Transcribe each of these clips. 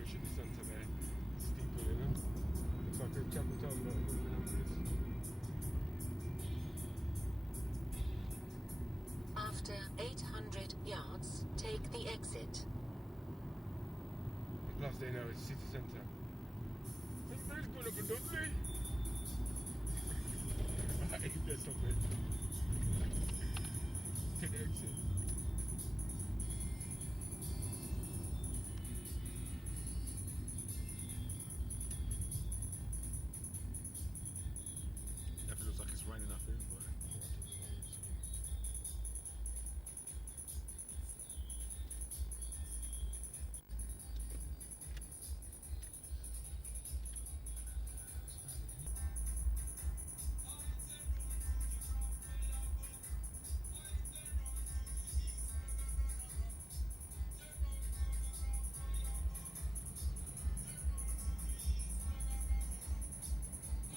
church in the centre there, steeple, you know. Looks like a chapel town, but Birmingham is. After 800 yards, take the exit. The last day now is city centre. Everybody's going up and Dudley. Let's stop it. Take the exit. Definitely looks like it's raining up here, but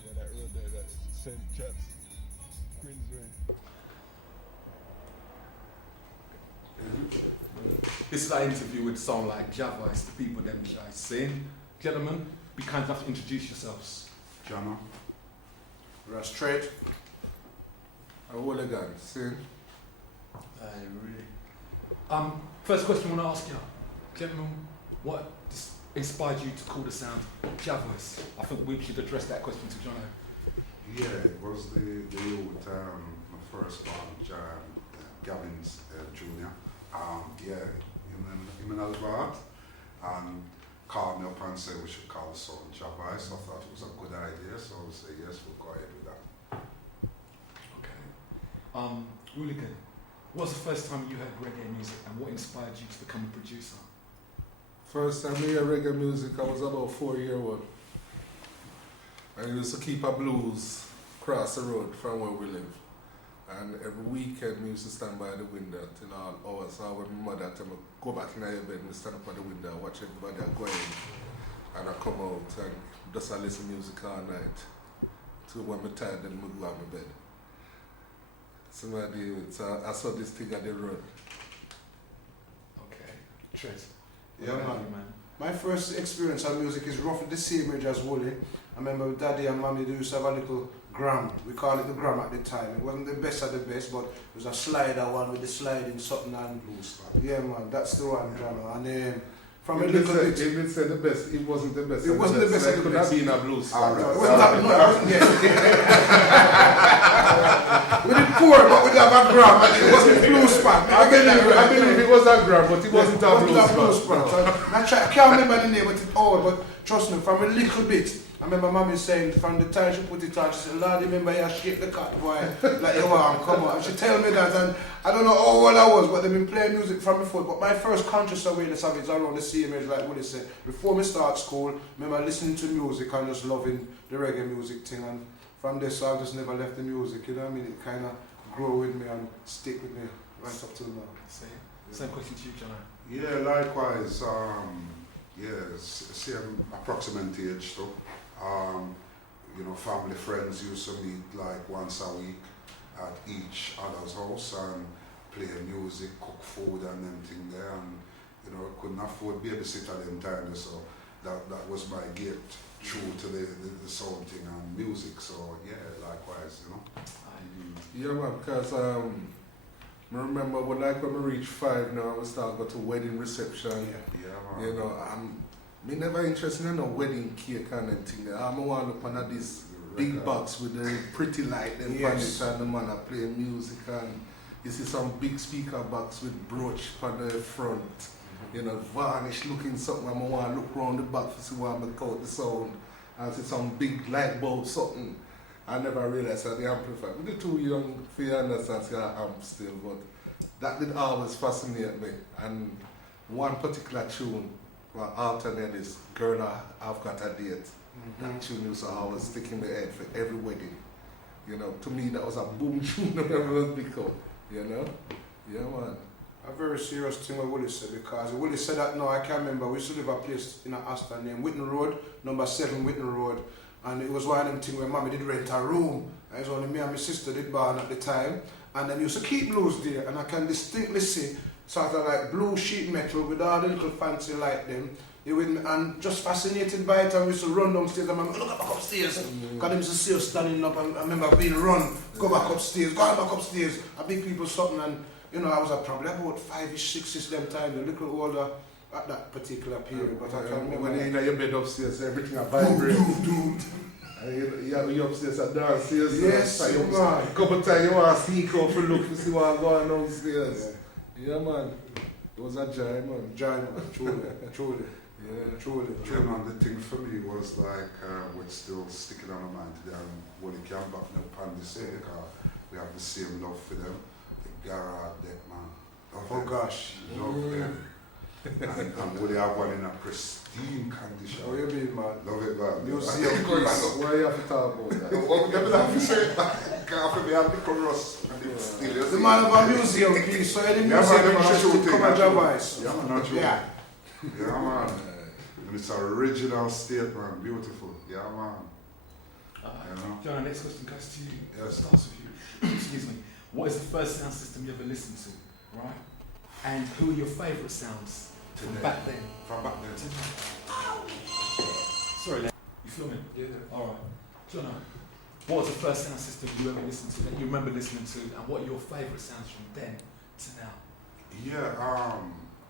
Yeah, that road there, that's St. Chad's, Queensway. This is our interview with someone like Jah Voice, the people them I sing. Gentlemen, be kind enough to introduce yourselves. Johno, RaS Trade, Wooligan, sing. First question I want to ask you, gentlemen, what inspired you to call the sound Jah Voice? I think we should address that question to Johno. Yeah, it was the youth, my first band, Gavin's Junior. Yeah, him and Albert, and called me up and said we should call the song Jah Voice. I thought it was a good idea, so we said yes, we'll go ahead with that. Okay. Wooligan, what was the first time you heard reggae music and what inspired you to become a producer? First time I heard reggae music, I was about 4-year-old. I used to keep a blues across the road from where we live. And every weekend we used to stand by the window till all hours. So when my mother tell me, go back in your bed, I stand up at the window, watch everybody going. And I come out and just I listen to music all night. Till when I'm tired, then I go on my bed. So I saw this thing at the road. Okay. Trez. Yeah, man. My first experience of music is roughly the same age as Wooly. I remember Daddy and Mommy used to have a little gram. We called it the gram at the time. It wasn't the best of the best, but it was a slider one with the sliding something and blues. Yeah, man, that's the one, Johno. And from a little bit. If it said the best, it wasn't the best. It wasn't the best. It could have been a blues song. It wasn't that, no, it wasn't, yeah. We did poor, but we did have a gram. And it wasn't blues span. I believe it was a gram, but it wasn't a blues span. I can't remember the name, but it's old. But trust me, from a little bit. I remember Mommy saying from the time she put it on, she said, Lord, remember you shake the cat, boy, like you want, come on. And she tell me that, and I don't know how old I was, but they've been playing music from before. But my first conscious awareness of it is around the same age, like Willie said. Before me start school, I remember listening to music and just loving the reggae music thing. And from there, so I just never left the music, you know what I mean? It kind of grew with me and stick with me right up till now. Same question to you, Johno. Yeah, likewise. Same approximate age too. Family friends used to meet like once a week at each other's house and play music, cook food and everything there, and couldn't afford babysitter at the time, so that was my gift through to the sound thing and music. So yeah, likewise, Yeah, man, because I remember when we reached 5 now, I start go to wedding reception. Yeah, man. Me never interested in no wedding cake and anything. I'm one up on this big box with the pretty light and yes. And the man playing music, and you see some big speaker box with brooch on the front, varnish looking something. I want to look around the back to see where I'm caught the sound and see some big light bulb something. I never realized that the amplifier. We're too young for understand the amp still, but that did always fascinate me. And one particular tune, alternate is Girl, I've Got a Date. That tune used to always stick in the head for every wedding. To me that was a boom tune that everyone become. Yeah, man. A very serious thing what Willie said, because Willie said that I can't remember. We used to live a place in Aston named Whitney Road, number 7 Whitney Road. And it was one of them things where Mommy did rent a room. It was only me and my sister did barn at the time. And then used to keep blues there, and I can distinctly see sort of like blue sheet metal with all the little fancy light them, You with me? And just fascinated by it, and we used to run downstairs. And I remember, look back upstairs. Because they used to see us standing up, and I remember being run, go back upstairs, go back upstairs. A big people something, and you know, I was probably about 5-ish, 6-ish them time, a little older at that particular period. But I can remember when you're in your bed upstairs, everything a vibrate. And you upstairs at downstairs. Yes, man. A couple of times you want to sneak out for look to see what's going on downstairs. Yeah, man. It was a joy, man. Joy, man. Truly. Yeah, truly. Yeah, man, the thing for me was like, what's still sticking on my mind today, and Wooligan back up on this thing, we have the same love for them. The garage deck, man. Oh gosh. Love them. And Woody have one in a pristine condition. How you been, man? Love it, man. Museum Chris, why you have to talk about that? Well, we have to say it back. Can't be a little rust. The man of a museum piece, so any museum interested, come at Jah Voice. Yeah, man, not true. Yeah. Yeah, man. And it's an original state, man. Beautiful. Yeah, man. You know? John, next question goes to you. Yes. Starts with you. Excuse me. What is the first sound system you ever listened to? Right? And who are your favourite sounds from back then? From back then. Sorry, Len. You filming? Yeah. Alright. Johno, what was the first sound system you ever listened to that you remember listening to, and what are your favourite sounds from then to now? Yeah,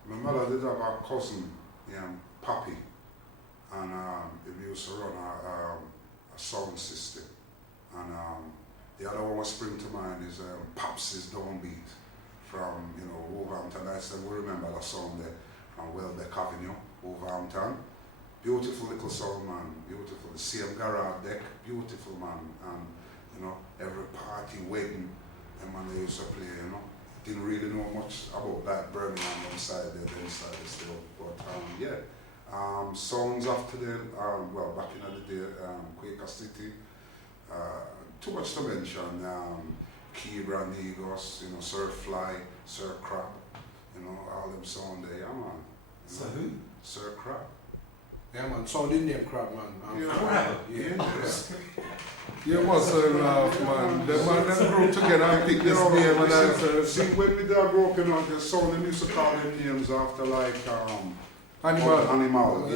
my mother did have a cousin, Pappy, and he used to run a sound system. And the other one was spring to mind is Pops's Downbeat from, Wolverhampton. I said, we remember the sound there from Welbeck Avenue, Wolverhampton. Beautiful little sound, man, beautiful. The same garage deck, beautiful, man. And, every party, wedding, and man, they used to play, Didn't really know much about that Birmingham inside still. But, sounds after them, back in the day, Quaker City, too much to mention, Kebra, Negos, Sir Fly, Sir Crab, all them sound there, yeah, man. So who? Sir Crab. Yeah, man. Sound in name crab, man. Crab? You must have laughed, man. The man them grew together and picked this name and answer. See, when we dad grew up, the sound them used to call them names after like Animal.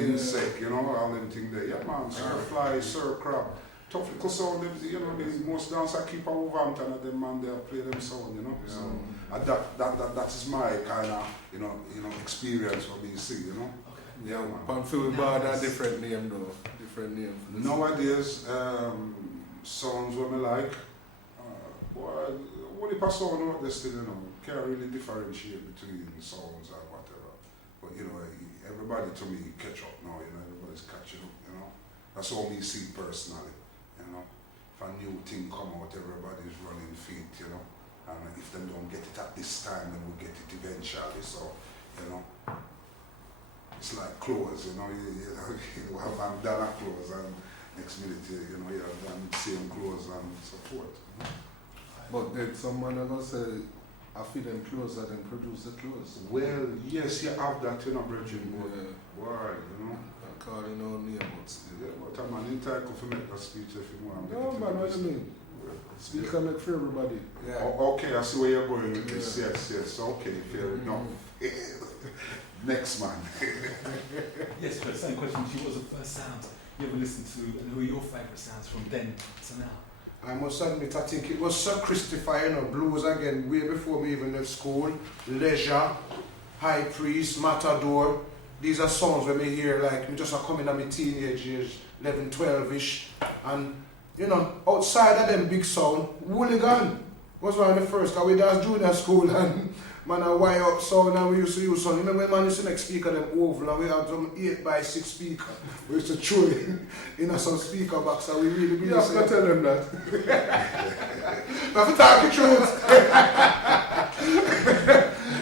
Insect, all them things there. Yeah, man, Sir Fly, Sir Crab. Tough little sound, the most dancers keep a Wolverhampton and them man there play them sound, So that is my kind of, experience for me, see, Yeah, man. Panfield Bar a different name though. Different name. Nowadays, sounds what I like. What if a sound out there still, can't really differentiate between sounds and whatever. But everybody to me catch up now, everybody's catching up, That's all me see personally, If a new thing come out, everybody's running feet, And if they don't get it at this time, then we'll get it eventually. So, it's like clothes, you have bandana clothes and next minute, you have done the same clothes and so forth. But then some man are going to say, I feed them clothes and then produce the clothes. Well, yes, you have that, Bridget, but why, I call it no name, but still. Yeah, but I'm entitled to make that speech if you want. No, man, what do you mean? Speak and make for everybody. Yeah. Okay, I see where you're going with this. Yes, okay, fair enough. Next man. Yes, but same question to you. What was the first sound you ever listened to, and who are your favourite sounds from then to now? I must admit, I think it was Sir Christopher, blues again, way before me even left school. Leisure, High Priest, Matador. These are songs when me hear, like, me just coming at my teenage years, 11, 12-ish. And, outside of them big sound, Wooligan was one of the first, because we dance junior school, and man, I wire up sound, and we used to use sound. Remember when man used to make speaker them oval, and we had some 8x6 speaker. We used to throw it in some speaker box, and we really You have to tell them that. I have to talk the truth.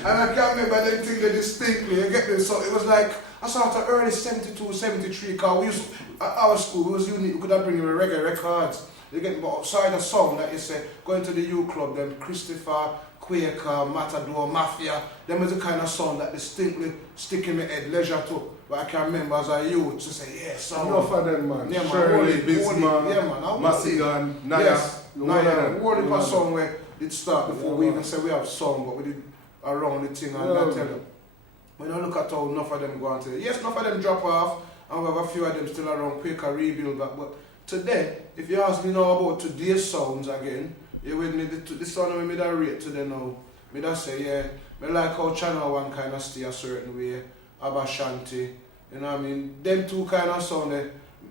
And I can't remember them thing distinctly. You get this? So it was like a sort of early 72, 73 car. We used at our school, it was unique. We could have bring you reggae records. You get but outside the song that you say, going to the U Club, them Christopher, Quaker, Matador, Mafia, them is the kind of song that distinctly stick in my head, Leisure too. But I can remember as a youth to say, yes, enough of them, man. Yeah, man. Shirley, Bismarck, yeah, man. Massigan, Naya. Yes, Naya. One One of a song where it start before we even say we have song, but we did around the thing and I tell you. when I look at how enough of them go on today, yes, enough of them drop off, and we have a few of them still around, quick a rebuild back. But today, if you ask me now about today's sounds again, you with me, the sound we made a rate today now, me that say, yeah, me like how Channel 1 kind of stay a certain way, Abba Shanti, you know what I mean? Them two kind of sound,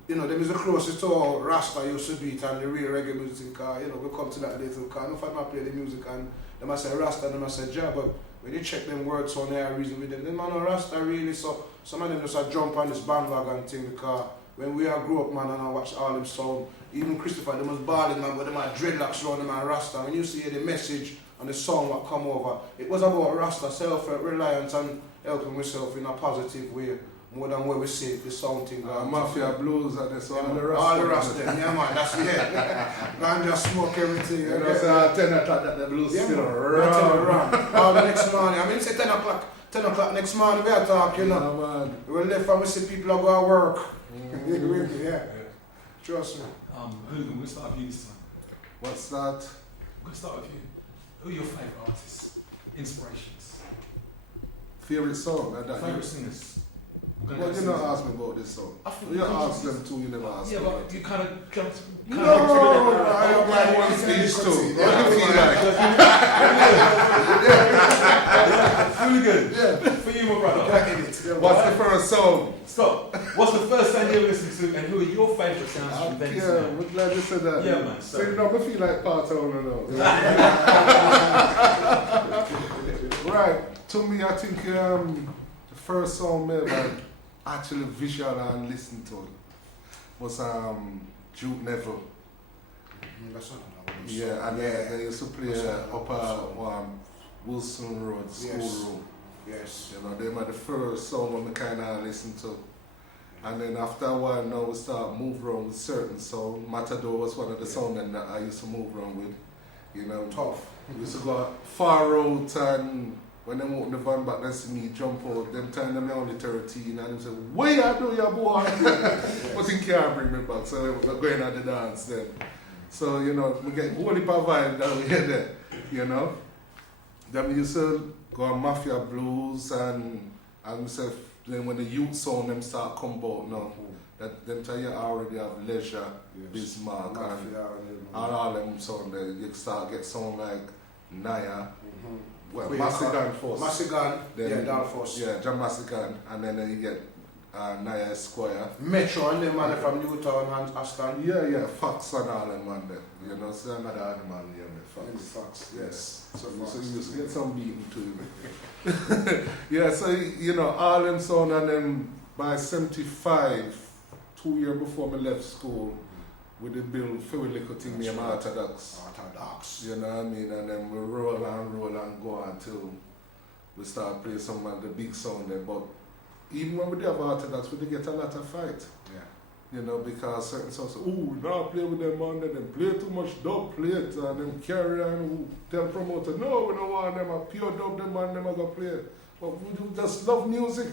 you know, them is the closest to how Rasta used to be it and the real reggae music, you know, we come to that later, because enough of them play the music and them I say Rasta and them I say Jah, but when you check them words on there, reason with them man are Rasta really, so some of them just a jump on this bandwagon thing, because when we are grew up, man, and I watch all them sound, even Christopher, them was balling, man, but them had dreadlocks around them and Rasta. When you see the message and the song that come over, it was about Rasta, self-reliance and helping myself in a positive way, more than where we see the sound thing. Mafia blues and this, all the Rasta. All the Rasta, yeah man, that's it. And just smoke everything. You know, so at 10 o'clock that the blues Yeah, still man. around. All the next morning, I mean say 10 o'clock next morning we are talking, you know. Yeah, man. We left and we see people are going to work. Yeah. Trust me. Wooligan, we'll start with you this time. What's that? We're going to start with you. Who are your favourite artists? Inspirations? Favorite song? Favourite singers? Well, you not ask me about this song. I thought You asked them too, you never asked Yeah, me. but you kind of jumped. No, I have my one speech too. What do you feel like? Wooligan, Yeah. for you, my brother. What's the first song? Stop. What's the first sound you ever listened to, and who are your favourite sounds from then to Yeah, now? we're glad you said that. Yeah, man, So, sorry. you know, I feel like part owner now. Right, to me, I think the first song me ever actually visual and listen to was Defoe. That's not another one. Yeah, and they used to play up Wilson Road, School Yes. Room. Yes. You know, they were the first song I kind of listened to. And then after a while, now we start move around with certain sound. Matador was one of the sound that I used to move around with. You know, Tough. we used to go far out, and when they open the van back, they see me jump out. Them time them only 13, and they say, "What you do, you boy?" But he can't bring me back, so we're going at the dance then. So you know, we get whole heap of vibe down here there. You know, then we used to go on Mafia Blues and myself. Then when the youth sound them start come about now, that them tell you already have Leisure, Bismarck, and all them sound there. You start get sound like Naya, well, Massigan first. Massigan, Then, yeah, that first. Yeah, John Massigan, and then you get Naya Esquire. Metro and them man from Newtown and Aston. Yeah, Fox and all them man there. You know, so another animal, yeah, Fox. Fox, yes. So you used to get some beating too. Yeah, so you know, all them sound, and then by 75, 2 years before me left school, we did build a little thing named Orthodox. You know what I mean? And then we roll and go until we start playing some of the big sound there. But even when we did have Orthodox, we did get a lot of fight. Yeah. You know, because certain songs say, "Oh, we not play with them man, them play too much dub, play it," and them carry on, who tell promoter, "No, we don't want them, a pure dub, them man, them are gonna play." But we do just love music.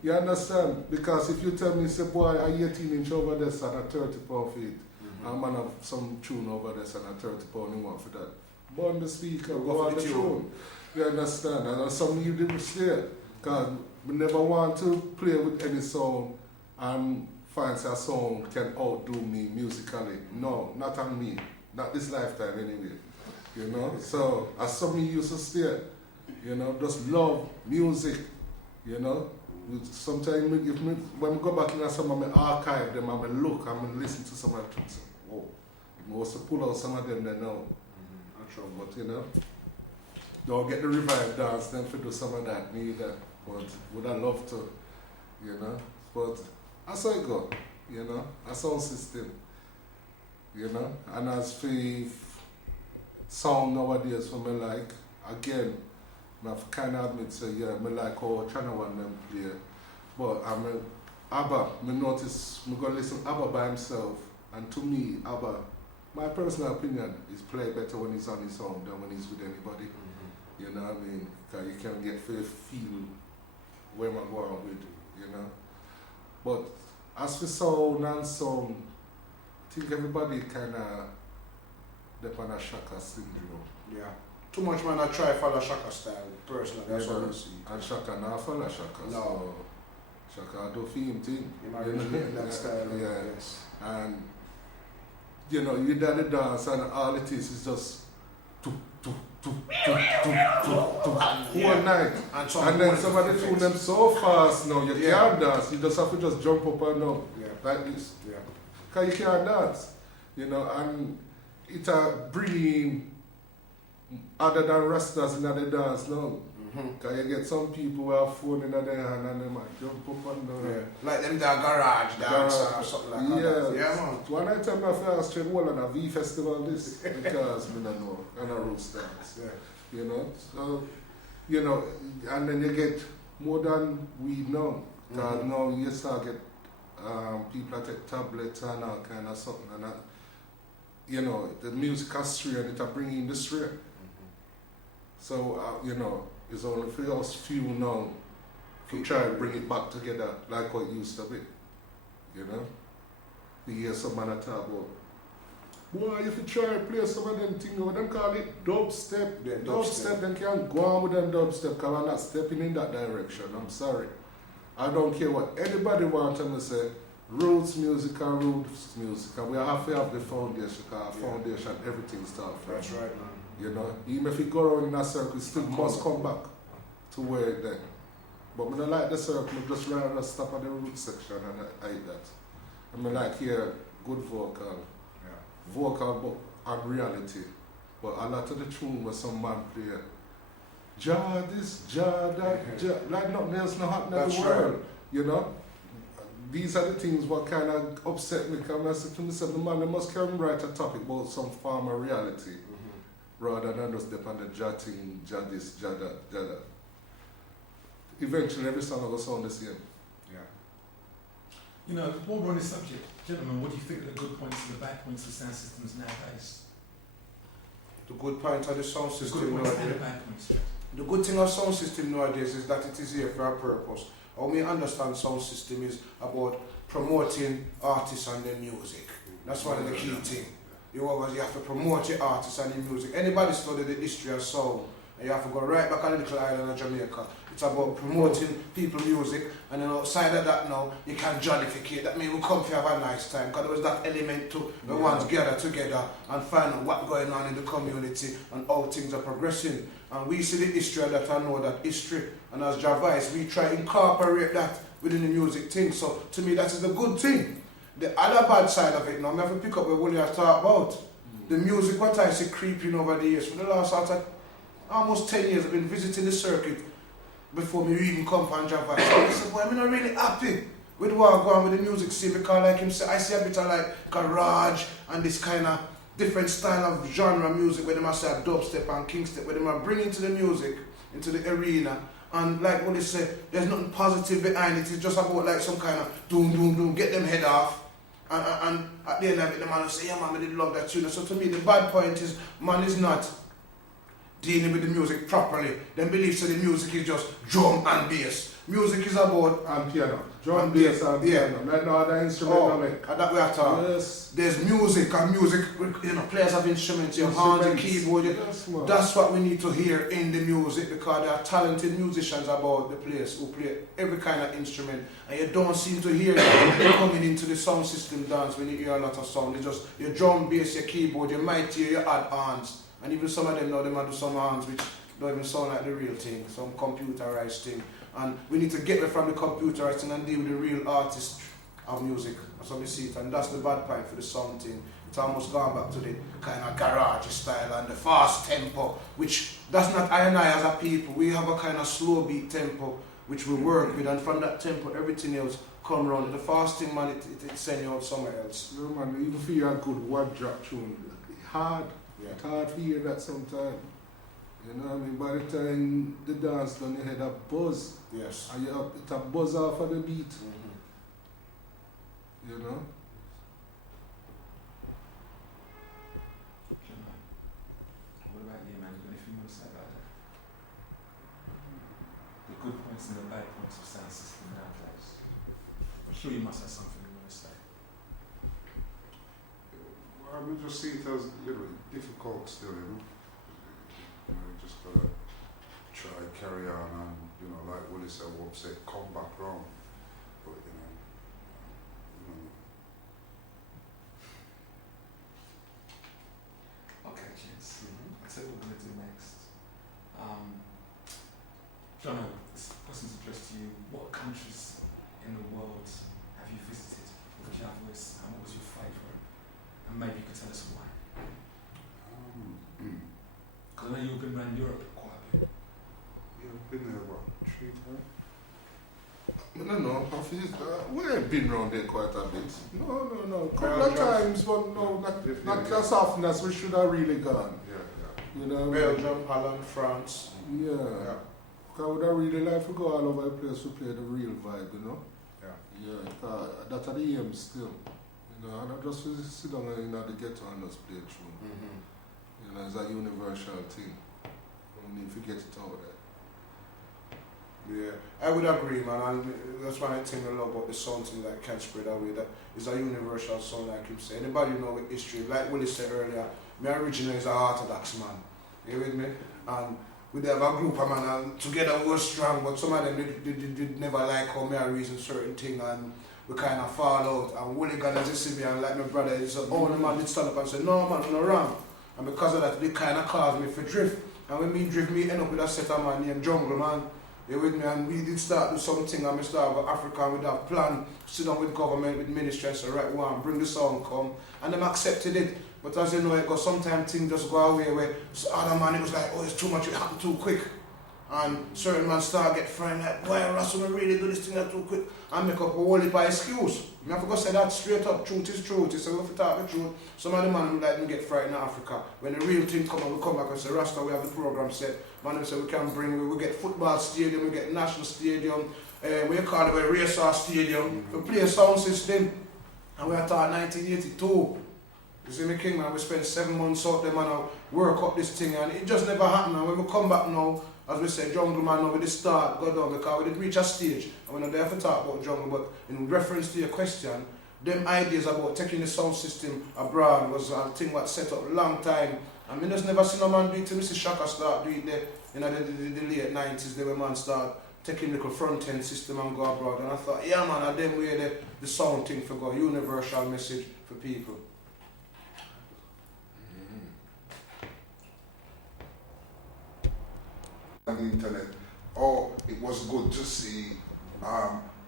You understand? Because if you tell me, say, boy, a 18-inch over this and a 30-pound feet, and man have some tune over this and a 30-pound, you want for that. Burn the speaker, go on the tune. You understand? And some you didn't stay. Because we never want to play with any song and fancy a song can outdo me musically. No, not on me. Not this lifetime anyway. You know? So, as some you used to stay, you know, just love music, you know? Sometimes when we go back in some of my archive them and I look and listen to some of the tunes, whoa, I was to pull out some of them there now. But you know, don't get the revive dance then for do some of that neither. But would I love to, you know? But that's how it go, you know, a sound system. You know? And as for sound nowadays for me like, again, I kind of admit say, yeah, I like how Channel 1 them play. But ABBA, I notice, I go listen ABBA by himself, and to me, ABBA, my personal opinion, is play better when he's on his own than when he's with anybody. You know what I mean? Because you can get feel where I'm going with, you know. But as for sound and sound, I think everybody kind of depend on Shaka syndrome. Yeah. too much man I try follow Shaka style personally. That's what I see. And Shaka now follow Shaka. No. So Shaka do film thing. You might really that style. Yeah. Yes. And you know, you done the dance and all it is just whole night. And then some of the tune them so fast now, you can't dance, you just have to just jump up and down like this. Yeah. Because you can't dance. You know, and it bringing other than Rastas in the dance now. Because you get some people who have phone in their hand and they might jump up and down. Yeah. Like them that garage dance or something like that. Yeah, man. One night time I first straight wall on a V festival this because I don't know, and a roast dance. Yeah. You know, so you know, and then you get more than we know. Because now you start get people that take tablets and all kind of something and that. You know, the music history and it bring in the straight. So you know, it's only for us few now to try and bring it back together like what it used to be. You know? You hear some man talk about, boy, if you try to play some of them things, them call it dubstep. Yeah, Dubstep, them can't go on with them dubstep because I'm not stepping in that direction. I'm sorry. I don't care what anybody wants to say. Roots music and roots music. And we have to have the foundation because foundation, everything starts from. That's right, man. You know, even if you go around in a circle, it still must come back to where it then. But when I like the circle, I just rather stop at the root section and I hate that. I mean, like here, good vocal, vocal but and reality. But a lot of the tune where some man play, Jah this, Jah that, Jah, like nothing else not happening in the world. Right. You know? These are the things what kind of upset me because I said to myself, the man they must come write a topic about some form of reality. Rather than just depend on the Jah thing, Jah this, Jah that, Jah that. Eventually every song will sound the same. Yeah. You know, while we're on this subject, gentlemen, what do you think are the good points and the bad points of sound systems nowadays? The good point of the sound The system good points and the nowadays. bad points. The good thing of sound system nowadays is that it is here for a purpose. How we understand sound system is about promoting artists and their music. That's one of the key things. You have to promote your artists and your music. Anybody study the history of sound, and you have to go right back on the little island of Jamaica. It's about promoting people's music, and then outside of that now, you can jollificate. That means we come to have a nice time, because there was that element to the ones gather together and find out what's going on in the community and how things are progressing. And we see the history of that and know that history. And as Jah Voice, we try to incorporate that within the music thing. So to me, that is a good thing. The other bad side of it now, I have to pick up what Willie has talked about. The music, what I see creeping over the years. For the last almost 10 years, I've been visiting the circuit before me even come from Jah Voice. So I said, boy, I'm not really happy with what I'm going with the music scene because like him say, I see a bit of like garage and this kind of different style of genre music where they must say dubstep and kingstep, where they might bring into the music, into the arena. And like what they say, there's nothing positive behind it. It's just about like some kind of doom, doom, doom, get them head off. And at the end of it, the man will say, yeah man, I did love that tune. So to me, the bad point is, man is not dealing with the music properly. Them believe that the music is just drum and bass. Music is about... And piano. Drum, bass and piano. Like no other instrument. And that we are talking. Yes. There's music and music, you know, players of instruments, your hands and keyboard. Yes, that's what we need to hear in the music because there are talented musicians about the place who play every kind of instrument. And you don't seem to hear them coming into the sound system dance when you hear a lot of sound. It's just your drum, bass, your keyboard, you might hear your add hands. And even some of them now, they might do some hands which don't even sound like the real thing, some computerized thing. And we need to get away from the computerized thing and deal with the real artist of music. That's how we see it. And that's the bad part for the sound thing. It's almost gone back to the kind of garage style and the fast tempo, which that's not I and I as a people. We have a kind of slow beat tempo which we work with, and from that tempo everything else come around. The fast thing, man, it send you out somewhere else. No man, even if you have good one drop tune, hard. Yeah. It's hard to hear that sometimes. You know what I mean? By the time the dance done, you hear that buzz. Yes. And it's a buzz off of the beat. You know? What about you, man? Anything you want to say about that? The good points and the bad points of sound system nowadays. I'm sure you must have something you want to say. I would just see it as a little difficult still, you know. just gotta try carry on and, you know, like Willie said, Whoop said, come back round. But, you know, Okay, gents. I'll tell you what we're going to do next. Johno, this question's addressed to you. What countries in the world have you visited with Jah Voice, and what was your favourite? And maybe you could tell us why. Because I know you've been around Europe quite a bit. you've been there, what, 3 times? No, we ain't been around there quite a bit. No. Couple of times, but no, not as often as we should have really gone. Yeah. You know, Belgium, Holland, France. Yeah. Because I would have really liked to go all over the place to play the real vibe, you know? Yeah. That's at the aim still. You know, and I just sit down in the ghetto and just play through. You know, it's a universal thing. You need to get it out there. Yeah, I would agree, man. And that's one thing I love about the sound thing that can spread away. That is a universal sound, like you say. Anybody know with history, like Willie said earlier, my original is an Orthodox man. You with me? And we have a group of man, and together we were strong, but some of them did never like how me reason certain thing, and we kind of fall out. And Wooligan, as you see me, and like my brother, is the only man did stand up and say, no man, no wrong. And because of that, they kind of caused me for drift. And when me drift, me end up with a set of man named Jungle, man. You with me? And we did start do something, and we start with Africa, and we have plan, sit down with government, with ministry, and say, right, we want bring the song, come. And them accepted it. But as you know, it goes, sometimes things just go away where so other man, it was like, oh, it's too much, it happened too quick. And certain man start get friend like, why Russell really do this thing that too quick? And make up a whole heap of excuse. I have to go say that straight up, truth is truth. You say, if you talk the truth, some of the man like me get frightened in Africa. When the real thing come and we come back and say, Rasta, we have the program set. Man, we say we can bring, we get football stadium, we get national stadium, we call it a RaS stadium, we play a sound system. And we are talking 1982. You see me, King, man, we spent 7 months out there, man, and work up this thing, and it just never happened. And when we come back now, as we say, jungle, man, now we did start, go down, because we did reach a stage, and we're not there to talk about jungle, but in reference to your question, them ideas about taking the sound system abroad was a thing what set up a long time. And we just never seen no man do it till Mr. Shaka start do it there, in the late 90s, there where man start taking little front end system and go abroad. And I thought, yeah man, and then where the sound thing for go, universal message for people. On the internet. Oh, it was good to see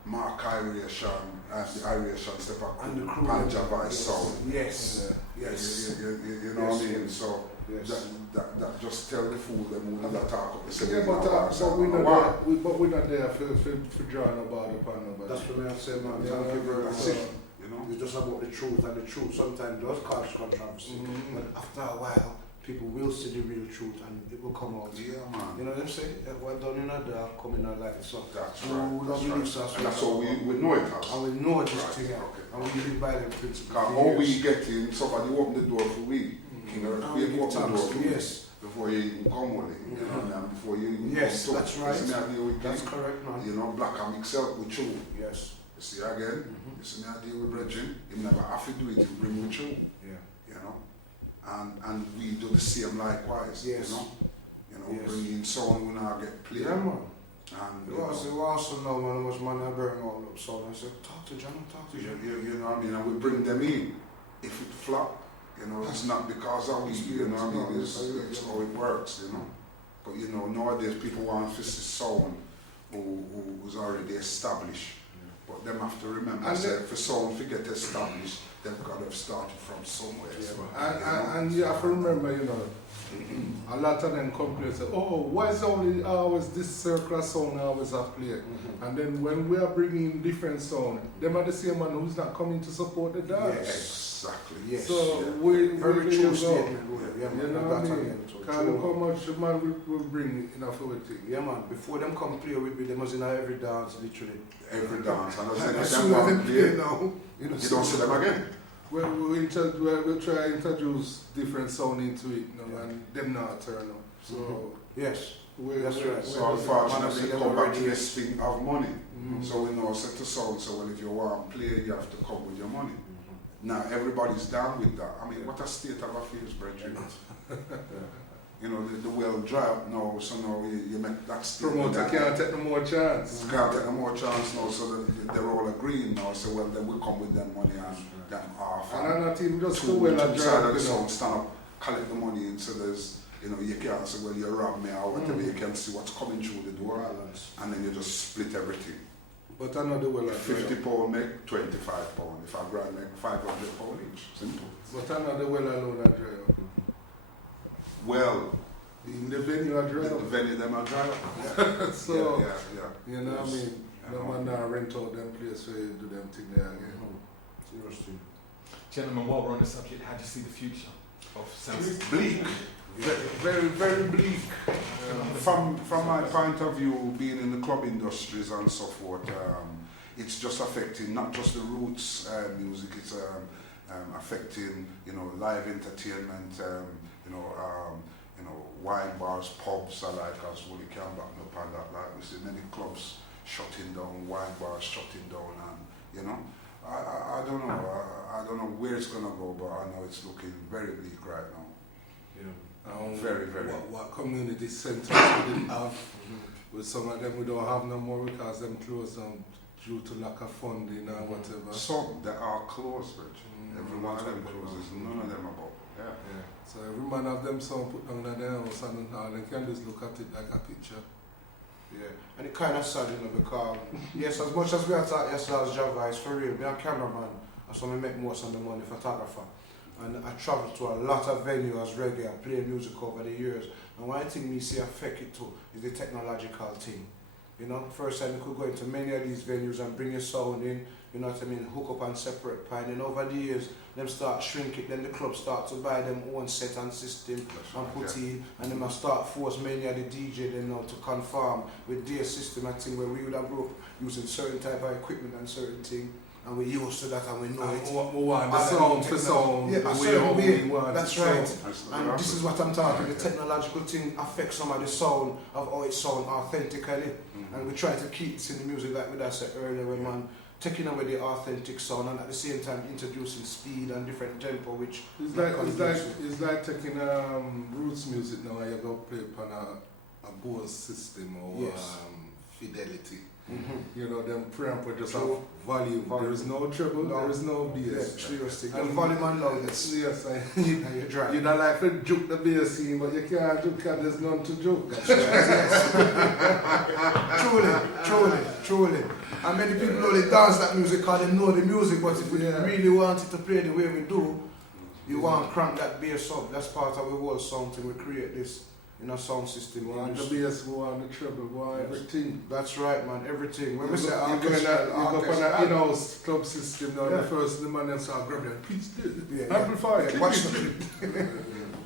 Mark Iration and the Iration step up And the crew. and Jah Voice Sound. Yes. Yes. You know what I mean? So Yes. that just tell the fool them who that talk up. Yeah, but we're not there for drawing about the panel. That's what I say, man. Yeah, Thank you very much. That's it. You know? It's just about the truth, and the truth sometimes does cause controversy. But after a while, people will see the real truth and it will come out. Yeah, man. You know what I'm saying? What done in a dark, come in a light. So That's we right. will That's not right. release us. And that's how we know it as. And we know this Right, thing, okay. and we live by the principle. Because how we get in, somebody open the door for we. You know, And we we give open the door thanks. for we. Yes. Before you even come with it, you know, and before you even Yes, come to that's it. right. You see me I deal with That's things, correct, man. you know, black and mix out with you. Yes. You see again, you see me I deal with brethren, you never have to do it, you bring with you, Yeah. you know. And we do the same likewise, Yes. you know. You know, Yes. bring in someone when I get played. Yeah, man. And It was also know when I was man I bring all up so I said, talk to John, talk to John. you know what I mean, and we bring them in. If it flop, you know, it's not because of we, you know what I mean, it's how it works, you know. But you know, nowadays people want to see someone who's already established. But them have to remember, And say, for someone to get established, they've got to have started from somewhere. And you have to remember, you know, a lot of them complain and say, oh, why is only always this circular sound I always have played? And then when we are bringing different sound, them are the same one who's not coming to support the dance. Exactly. Yes. So Yeah. we Very really true go. statement. Yeah, man. You know what I mean? So Because true, look how much man will bring in a forward thing. yeah, man. Before them come play with me, they must in every dance, literally. Every dance. And I As said, soon them as want they to play play, now, you don't see them again. Well, we'll try to introduce different sound into it, you know, and them not turn up. So Yes. we're, That's right. So unfortunately, Man, come back to already- this thing of money. Mhm. So we know set to sound, so well if you want to play, you have to come with your money. Now everybody's down with that. I mean, what a state of affairs, brethren. you know, the well dry up now, so now you make that still. Promoter can't take no more chance. Can't take no more chance now, so they're all agreeing now, so well then we come with them money and them off. And I'm not even just to for well the and side of dry, the you know. sound, stand up, collect the money in, so there's, you know, you can't say, well, you rob me or whatever, you can see what's coming through the door, and then you just split everything. But I know the well and dry. £50 make £25. If I grand make £500 each. Simple. But I know the well alone and dry. Well, In the venue are dry. the venue them are dry up. Yeah. So, yeah. you know what I mean? I No know. man now rent out them place where you do them thing there again. Seriously. Gentlemen, while we're on the subject, how do you see the future of sound system? Bleak. Very, very bleak. From my point of view, being in the club industries and so forth, it's just affecting not just the roots music. It's affecting, you know, live entertainment. You know, wine bars, pubs are like us, Wooligan, back up and that. Like we see many clubs shutting down, wine bars shutting down, and you know, I don't know. I don't know where it's gonna go, but I know it's looking very bleak right now. Very, very. What community centres we didn't have? With some of them we don't have no more because them closed down due to lack of funding or whatever. Some that are closed, but every one of them closes. None of them are about. Yeah. So every man have them some put down in their house and they can just look at it like a picture. Yeah, and it kind of sad, you know, because yes, as much as we are talking yesterday as Jah Voice, for real, I'm a cameraman, so I make most of the money, photographer. And I travel to a lot of venues as reggae and play music over the years. And one thing me see affect it too is the technological thing. You know, first time you could go into many of these venues and bring your sound in, you know what I mean, hook up and separate pine. And over the years, them start shrinking, then the club start to buy them own set and system and put in, and then I start force many of the DJ them now to conform with their system and thing where we would have grew up using certain type of equipment and certain thing. And we're used to that and we know it. We want the sound for sound. Yeah, a certain way. That's right. Sound. And this is what I'm talking. The technological thing affects some of the sound of how it sounds authentically. And we try to keep this in the music like we said earlier when man taking away the authentic sound and at the same time introducing speed and different tempo which it's like taking roots music now and you go play upon a Bose system or fidelity. You know, them preamp will just have volume. There is no treble, there is no bass. Seriously, and volume and loudness. Yes, and you're dry. You don't like to juke the bass scene, but you can't juke because there's none to juke. That's right, yes. Truly. And many people only dance that music because they know the music, but if we really wanted to play the way we do, you want to crank that bass up. That's part of the whole sound thing. We create this in a sound system. We want the bass, we want the treble, we want everything. That's right, man, everything. When we say you go on an in-house club system now, the first the man them start grabbing and please do amplify. Watch the clip.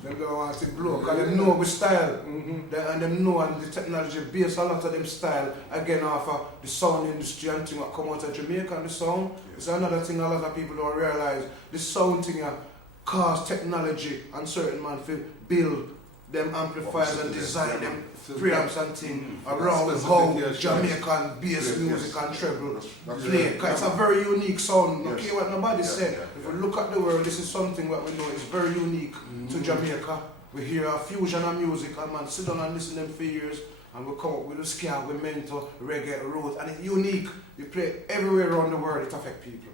Them don't want to blow, because they know we style. And them know and the technology base a lot of them style again off of the sound industry and thing that come out of Jamaica and the sound. It's another thing a lot of people don't realize. The sound thing cause technology and certain man feel build them amplifiers and design them preamps and things around how Jamaican bass music and treble play. Because it's a very unique sound. No care what nobody said. If you look at the world, this is something that we know is very unique to Jamaica. We hear a fusion of music and man sit down and listen to them for years and we come up with a ska, we mentor, reggae, roots, and it's unique. You play everywhere around the world, it affects people.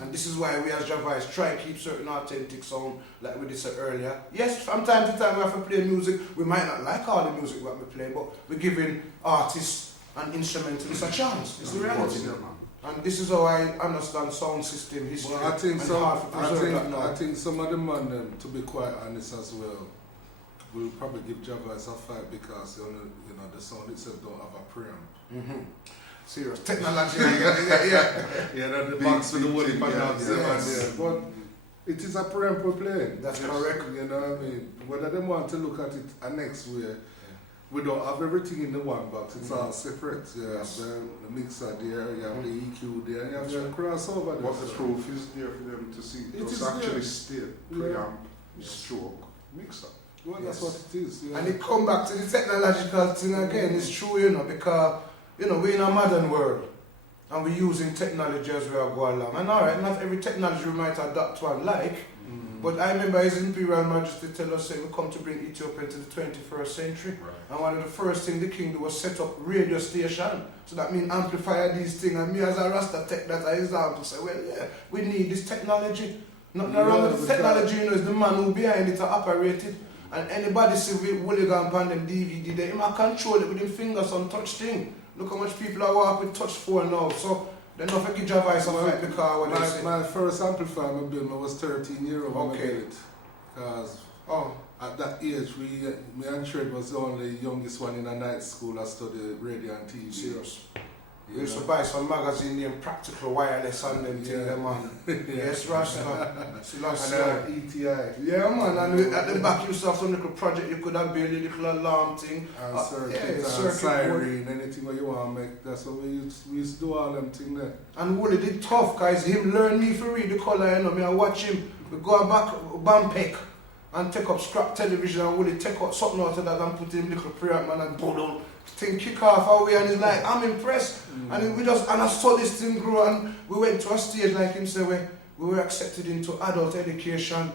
And this is why we as Jah Voice try to keep certain authentic sound like we did say earlier. Yes, from time to time we have to play music. We might not like all the music that we play, but we're giving artists and instrumentalists a chance. It's the reality. And this is how I understand sound system history. Well, I think some of the man, to be quite honest as well, will probably give Jah Voice a fight because you know the sound itself don't have a preamp. Serious technology. Yeah, the box with the wood but it is a preamp we're playing. That's correct. You know what I mean? Whether they want to look at it a next way, we don't have everything in the one box. It's all separate. You have the mixer there, you have the EQ there, and you have the crossover there. What the proof is there for them to see. It's actually still preamp, stroke, mixer. Well, that's what it is. And it come back to the technological thing again. It's true, you know, because we're in a modern world and we're using technology as we are going along. And alright, not every technology we might adopt one like, But I remember His Imperial Majesty tell us, say, we come to bring Ethiopia into the 21st century. Right. And one of the first things the king do was set up radio station. So that means amplify these things. And me as a Rasta take that as example, say, well, yeah, we need this technology. Nothing wrong with the technology, you know, it's the man who behind it to operate it. And anybody see with Wooligan on them DVD, they might control it with them fingers on touch thing. Look how much people are walking with touch phone now. So they don't forget Jah Voice a fight because what they say. My first amplifier I built, I was 13 years old when I built it. Because at that age, me and Trade was the only youngest one in a night school that studied radio and TV. Serious. We used to buy some magazine named Practical Wireless and them thing, man. Yes, Rasta. And ETI. Yeah, man, and at the back you used to have some little project you could have built, a little alarm thing. And circuit, circuit siren, anything what you want to make. That's what we used to do all them things there. And Wooly did tough, guys. Him learn me for read the colour, you know. Me I watch him. We go back, Bampek, and take up scrap television, and Wooly take up something out of that and put him little prayer man and boom. Thing kick off away, and he's like, I'm impressed. And I saw this thing grow, and we went to a stage like him say, where we were accepted into adult education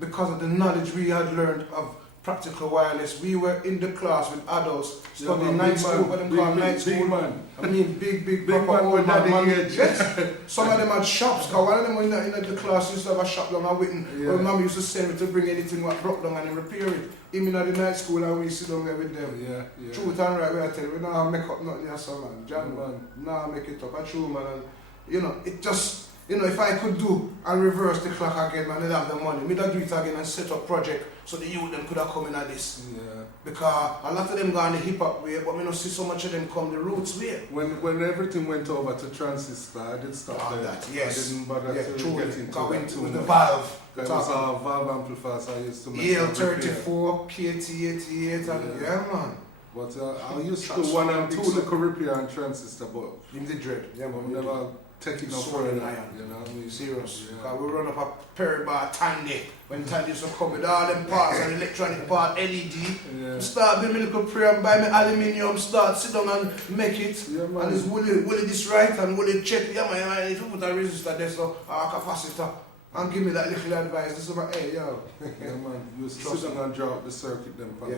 because of the knowledge we had learned of practical wireless. We were in the class with adults studying night school, what them call night school. Man. I mean, big man old man. Yes. Some of them had shops, because one of them in the class used to have a shop down at Witten, where mum used to send me to bring anything what broke down and repair it. Even at the night school, and we sit down there with them. Yeah. Truth and right, we tell you, we don't make up nothing else, man. John, man. Nah, make it up. That's true, man. And, you know, it just, you know, if I could do and reverse the clock again, man, they'd have the money. We'd do it again and set up project so the youth them could have come in at this. Yeah. Because a lot of them gone the hip hop way, but we don't see so much of them come the roots way. When everything went over to transistor, I did stop there. That, yes. I didn't bother to get into that too the much. valve. It was a valve amplifiers I used to make. EL34, KT88, and yeah, man. But I used to do 1 and 2 little repair and transistor, but In the dread, yeah, I man. never take it no Sword and further. iron. You know what I mean? Serious. Yeah. Because we run up a Perry bar Tandy. When Tandy used to come with all them parts and electronic part, LED. Yeah. Start build me little prayer and buy me aluminium, start sit down and make it. Yeah, man. And it's Woolly this right and Woolly check. Yeah, man, if you put a resistor there, so a capacitor. And give me that little advice. This is about, hey, yo. Yeah, man. You used to Trust sit down and draw up the circuit them on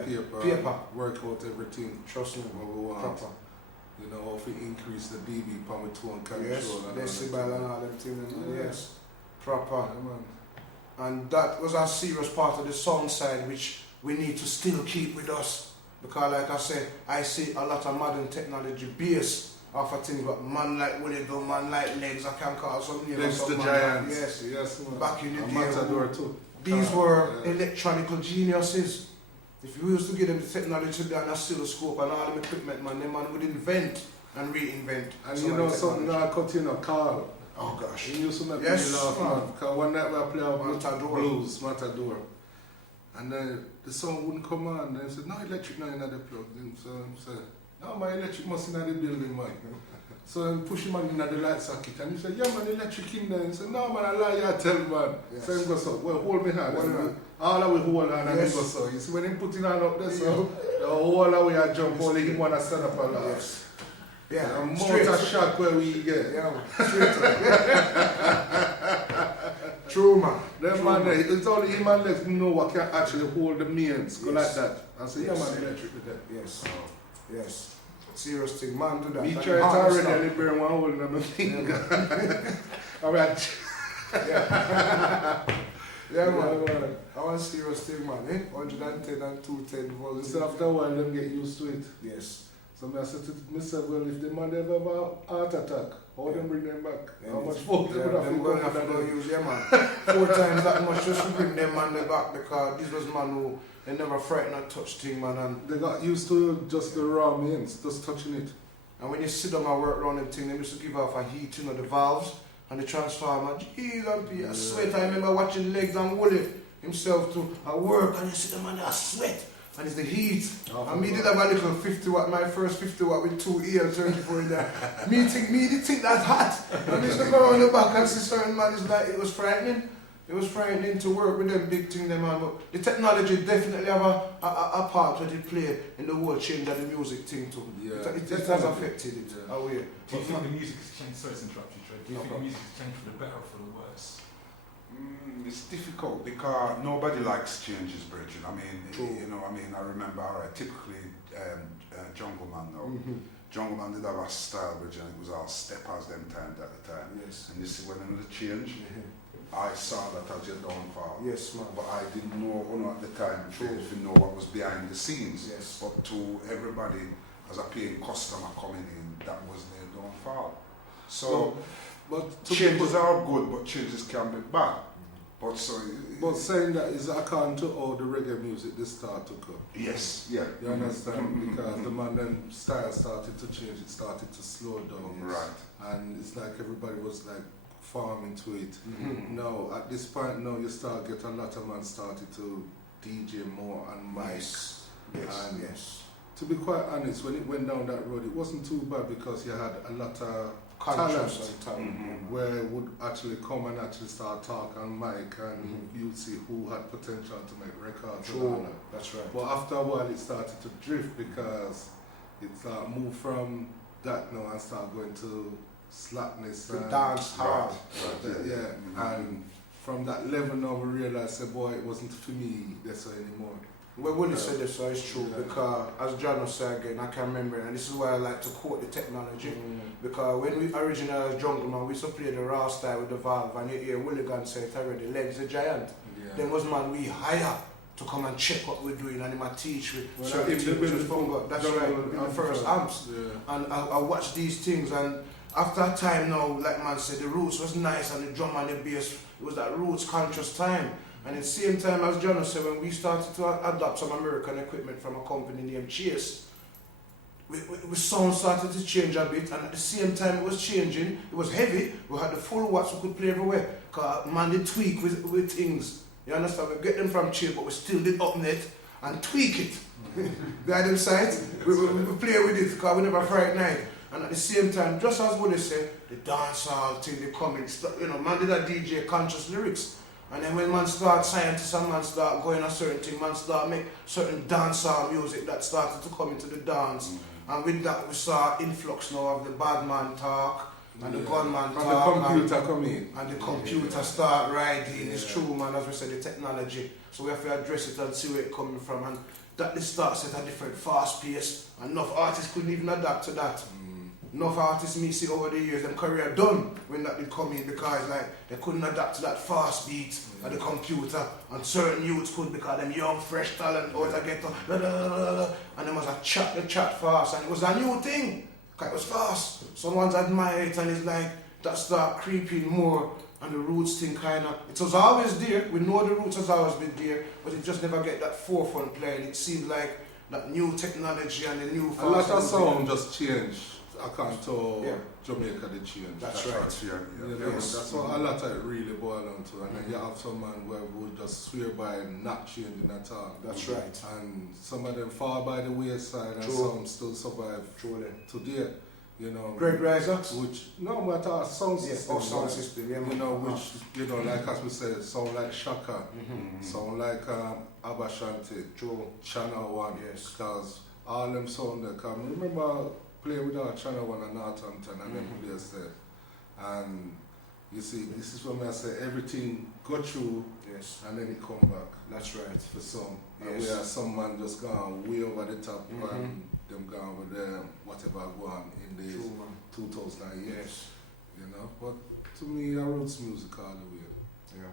paper. Work out everything. Trust me, What we want. proper. You know, if we increase the dB per with tone control. Yes, decibel and all them things. Yeah. Yes, proper. Yeah, man. And that was a serious part of the sound side which we need to still keep with us. Because like I said, I see a lot of modern technology based off of things but man like Wooligan, man like Legs, I can call some names. Legs the Giants. Yes, Yes, man. back in the day. Matador too. These were electronical geniuses. If you used to give them the technology to an oscilloscope and all the equipment, man, them man would invent and reinvent. And you know something I cut in a car. Oh gosh. He used to make Yes, me laugh, man. Because one night we played Matador. blues, Matador. And then the song wouldn't come on. And he said, no electric now in the plug. And so I said, no, my electric must in the building, man. So I push him on in the light socket. And he said, yeah, man, electric in there. He said, no, man, I lie, I tell man. Yes. So he goes, so, well, hold me hand. Hold on. All the way hold on and Yes. he goes, so. You see, when he put it on up there, so the whole the way I jump, only him want to stand up and laugh. Yes. Yeah, And straight. motor shock where we get. Yeah, man. True, man. Them True, man, man. it's only him and Lex know what can actually hold the mains, go Yes. like that. I say, yeah, Yes. man, electric with that. Yes. Yes. Serious thing, man, do that. Me Like try it hard already, stuff. I burn one hole in my finger. Alright. Yeah, man. I want serious thing, man. 110 and 210 volts. So after a while, them get used to it. Yes. So I said to myself, well, if the man ever have a heart attack, how them bring them back? Yeah, How much folk they would have to them go gonna have to for go that? use, yeah, man. 4 times that much just to bring them man back because this was man who they never frightened or touch thing, man. And They got used to just the raw mains, just touching it. when you sit down and work around them thing, they used to give off a heat, you know, the valves and the transformer. Jeez, I sweat. I remember watching Legs and Woolly himself too at work, and you see them and I sweat. And it's the heat. And me did have a little 50 watt, my first 50 watt with 2 EL34 in there. me did think that's hot. And me look around the back and see certain man, it's like, it was frightening. It was frightening to work with them big thing, them man. But the technology definitely have a part that it play in the whole change of the music thing too. Yeah. It has affected it. Yeah. Away. Do you think the music has changed? Sorry to interrupt you, Trey. Do you No think problem. the music has changed for the better or for the worse? It's difficult because nobody likes changes, Bridget. I mean, you know, I remember, typically Jungle Man though. Jungle Man did have a style, Bridget, and it was all steppers them time at the time. Yes. And you see when there was a change, I saw that as your downfall. Yes, man. But I didn't know, at the time, if you know what was behind the scenes. Yes. But to everybody, as a paying customer coming in, that was their downfall. So, but changes are good, but changes can be bad. But saying that is according to all the reggae music this start to come. Yes, yeah. You understand? Because the man then style started to change, it started to slow down. Right. And it's like everybody was like farming to it. Now at this point now you start get a lot of man started to DJ more and mic. Yes. And Yes. to be quite honest, when it went down that road it wasn't too bad because you had a lot of talent where it would actually come and actually start talk on mic and you'd see who had potential to make records. And all that. That's right. But after a while it started to drift because it moved from that now and started going to slackness To and dance hard. And from that level now we realised that boy it wasn't for me that's anymore. Well, Willie said this, so it's true, because as Johno said again, I can remember it, and this is why I like to quote the technology, because when we originally as Jungle Man, we used to play the RaS style with the valve, and you hear Wooligan say it already, legs a giant. Then was man we hire to come and check what we're doing, and he might teach with certain things, that's right, in the first amps. And I watch these things, and after a time now, like man said, the roots was nice, and the drum and the bass, it was that roots conscious time. And at the same time, as Johno said, when we started to adopt some American equipment from a company named Chase, we sound started to change a bit, and at the same time it was changing, it was heavy, we had the full watts, we could play everywhere, because man did tweak with things, you understand, we get them from Chase, but we still did upnet and tweak it, behind them sides, we play with it, because we never Friday night, and at the same time, just as Willie said, the dancehall thing, the comments, you know, man did a DJ conscious lyrics. And then when man start scientists and man start going a certain thing, man start make certain dancehall music that started to come into the dance. And with that we saw influx now of the bad man talk and the gunman talk. And the computer come in. And the computer start riding, it's true man, as we said, the technology. So we have to address it and see where it's coming from. And that this starts at a different fast pace. And enough artists couldn't even adapt to that. Enough artists me see over the years, them career done when that did come in because like they couldn't adapt to that fast beat of the computer, and certain youths could because them young fresh talent out of ghetto, and them was a chat fast, and it was a new thing because it was fast. Someone's admire it and it's like that start creeping more, and the roots thing kind of, it was always there, we know the roots has always been there, but it just never get that forefront playing. It seemed like that new technology and the new fast. A lot of sound just changed. I can't tell Jamaica the change. That's right. You know, that's what a lot of it really boils down to. And then you have some man where would just swear by not changing at all. That's right. And some of them fall by the wayside and some still survive today. You know. Great risers? Which no matter sound system. Sound system, yeah. You know, which you know, like as we said, sound like Shaka, sound like Abashanti, Channel One. Yes. Because all them sound that come. Remember play with our Channel One and Northampton and them players there. And you see, this is when I say everything go through and then it come back. That's right. For some. And we are some man just gone way over the top and them gone with whatever go on in the 2000 years. You know? But to me, I roots music all the way. Yeah.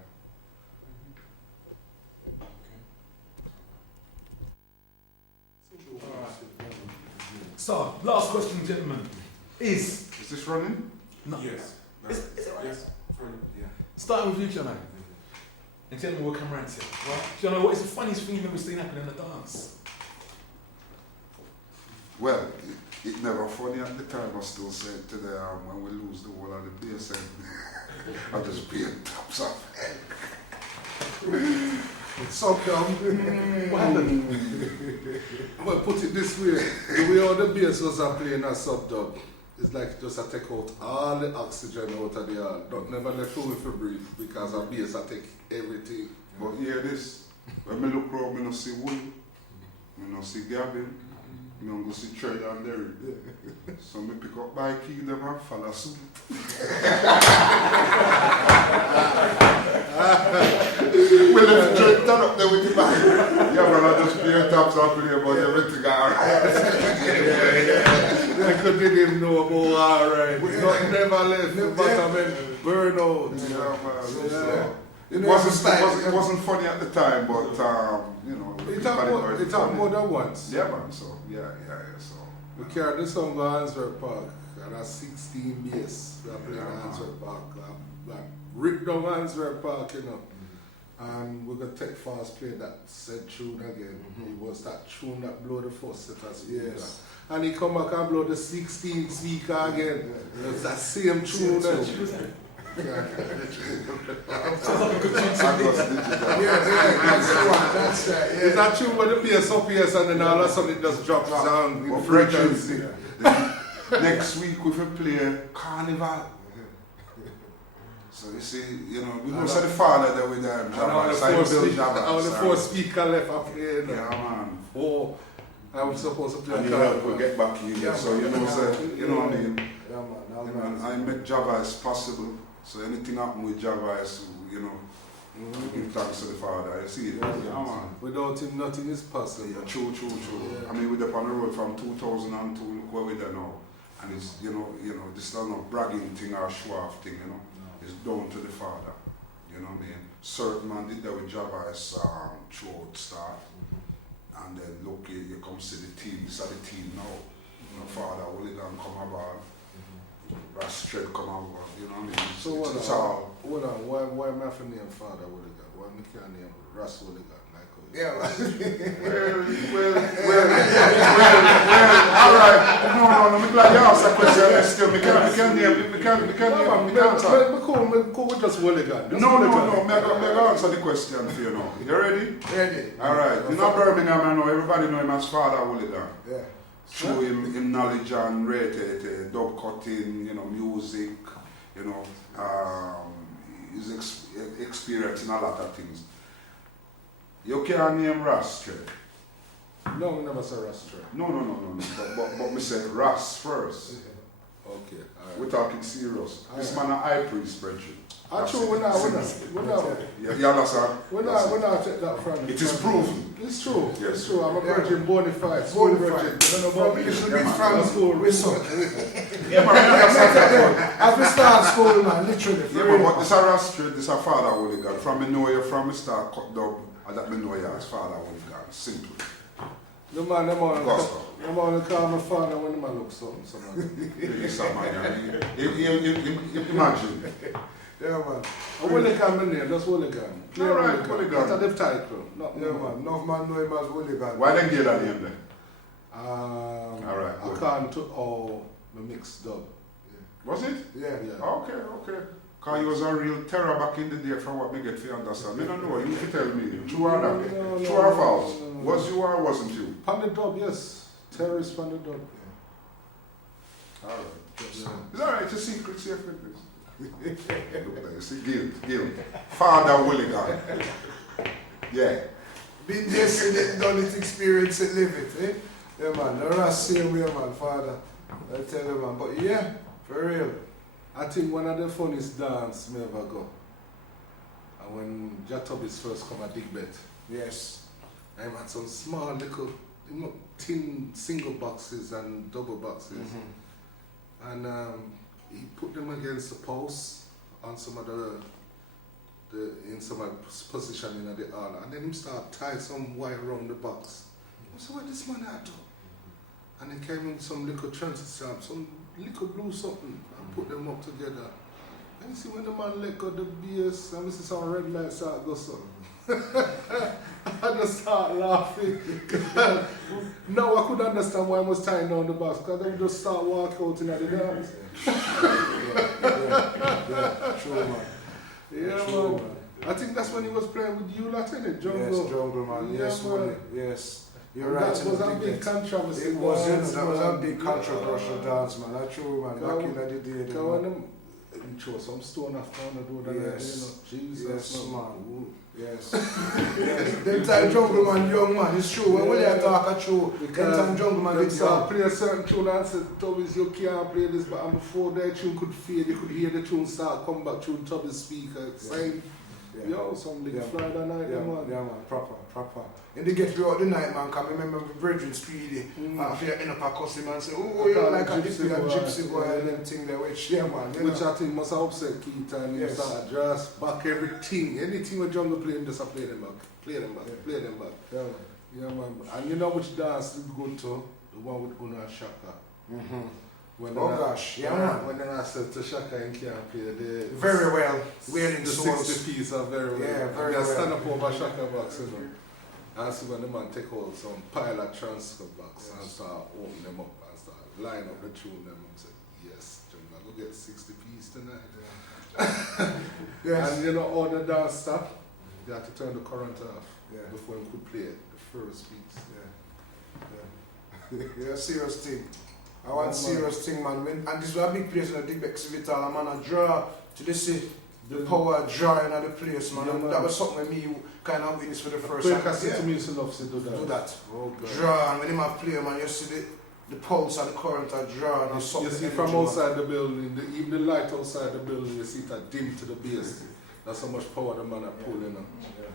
So, last question, gentlemen, is this running? No. Yes. Is it right? Yes. Yeah. Starting with you, Johno. And gentlemen will come around to it. Right? Johno, what is the funniest thing you've ever seen happen in the dance? Well, it never funny at the time. I still say it today when we lose the whole of the bass and I just pay tops off. So what happened? Well, put it this way, the way all the bass was playing a sub-dub, it's like just I take out all the oxygen out of the air. Don't never let room for breathe because a bass I take everything. But hear this, when I look around, I don't see Woody, I don't see Gavin, I don't see Trey and Derry. So I pick up my key them and follow suit. We left Drake turn up there with the band. Yeah, man, I just play your tops and play about everything alright. I couldn't even know about alright. Not never left the bottom end. Burnout. Yeah, man. Yeah. It wasn't funny at the time, but you know. It happened more than once. Yeah, man. So so. We carried this song to Hansford Park, and that's 16 bass. We are playing Hansford Park. I ripped down Hansford Park, you know. And we're going to take fast play that said tune again. It was that tune that blew the first set of speaker. Yes. And he come back and blow the 16 speaker again. It's that same tune. That's right. It's that tune where the bass up here and then all of a sudden it just drops down in frequency. Next week we will play Carnival. So you see, you know, we must have the father that with them. On the four speaker left up here. Yeah, man. Four. I was supposed to play And you help we get back in. Yeah, so you know, you know what I mean. Yeah, man. You know, I make Jah Voice possible. So anything happen with Jah Voice, you know, give thanks to the Father. You see it? Yeah, man. Without him, nothing is possible. Yeah, true. Yeah. I mean, we're up on the road from 2002. Look where we're there now, and it's you know, this is not no bragging thing or show off thing. You know, it's down to the Father. You know what I mean? Certain man did that with Jah Voice throughout start, and then look, you come see the team. This is the team now. You know, Father Wooligan come about. RaS come out, you know what I mean? So it's all. Hold on, why am I name Father Wooligan? Why am I name RaS Wooligan? Yeah, well, all right. No, I'm glad you asked that question. Still, we can't name. We can't answer. We just Wooligan. No. I answer the question for you now. You ready? Ready. All right. You know Birmingham, I know everybody know him as Father Wooligan. Yeah. Through him knowledge and rate, dub cutting, you know, music, you know, his experience in a lot of things. You can't name RaS straight. No, we never said RaS straight. No. But me say RaS first. Okay, alright. We're talking serious. This man a high priest, Bridget. Actually, we're not. You understand? We're not take that from It is proven. It's true. Yes. It's true. I'm a virgin, bonafide. From school. Yeah, man, I understand. As we start school, man, literally. Yeah, but this a RaS straight, this a Father Wooligan. From me know you from me start cut dub, and that me know you as Father Wooligan. Simple. The man call my father when the man looks something. Imagine. Yeah, man. Wooligan, my name, that's Wooligan. All right, Wooligan. That's a diff title. Yeah, man. No man know him as Wooligan. Why they get that name then? All right, I can't took all the mixed up. Was it? Yeah. Okay. Because he was a real terror back in the day from what me get to understand. I don't know, you can tell me. True or not? True or false? Was you or wasn't you? Pan the dub, yes. Terrorist pan the dub. All right. It's all right, it's a secret safe with this. Look there, you see, guilt. Father Wooligan. Yeah. Been there, seen it, done it, experienced it, live it, eh? Yeah, man. The RaS same way, man, Father. I tell you, man. But yeah, for real. I think one of the funniest dance me ever go. And when Jah first come at Big Bet. Yes. I had some small little tin single boxes and double boxes. And he put them against the post on some of in some position in the order, and then him start tie some wire around the box. I said, what this man had to? And he came in with some little transit stamp, some little blue something, and put them up together. And you see when the man let go the BS, and we see some red lights start go something. I just start laughing. Now I could understand why I was tying down the box, because they would just start walking out in the dance. True, man. Yeah, True, man. I think that's when he was playing with you lot, innit? Johno. Yes, Johno, man. Yeah, Yes, man. man. Yes. You're And right. that was a big controversy. It was, dance, that was a man. big controversial dance, man. That's true, man. Back in the day, Because when them throw some stone after on the door, Yes. you know, Jesus, Yes, man. Ooh. Yes. Yes. Them time jungle man, young man, it's true. When we talk a true, them time jungle man, they start play a certain tune and said, Thomas, you can't play this, but before that tune could fade, you could hear the tune start come back through Tubby's speaker. Same. Yeah. Yo, some little Yeah. Friday night, Yeah, man. yeah, man, proper. And they get throughout the night, man, because I remember my brethren Speedy, after you end up a customer and say, oh, you're like a gypsy boy and them thing there, which, yeah, man. You Which know. I think must have upset Keith and he Yes. started just back everything. Anything with Johno playing, just play them back. Yeah, man. Yeah, man. And you know which dance is good too? The one with Uno and Shaka. When Oh, then gosh, yeah, man. When then I said to Shaka and can't play the Very well. Wailing the souls. 60 piece are very well. Yeah, very and they well. stand up over Shaka box, you know. And see when the man take out some pile of transfer box and start open them up and start line up the tune them and say, yes, John, I go get 60 piece tonight. Yes. And you know all the dance stuff, you have to turn the current off Yeah. before you could play it, the first piece. Yeah, serious thing. I want serious thing, man. And this was a big place in the Deep Vital, and man, I draw to the power drawing at the place, man. Yeah, And man. that was something when me kind of witnessed for the first Quick time. I see to music loves to do that. Do that. Oh God. Draw, and when him have play, man, you see the pulse and the current are drawing and You something. see from outside the building, even the light outside the building, you see it dim to the base. That's how much power the man are pulling on. Yeah.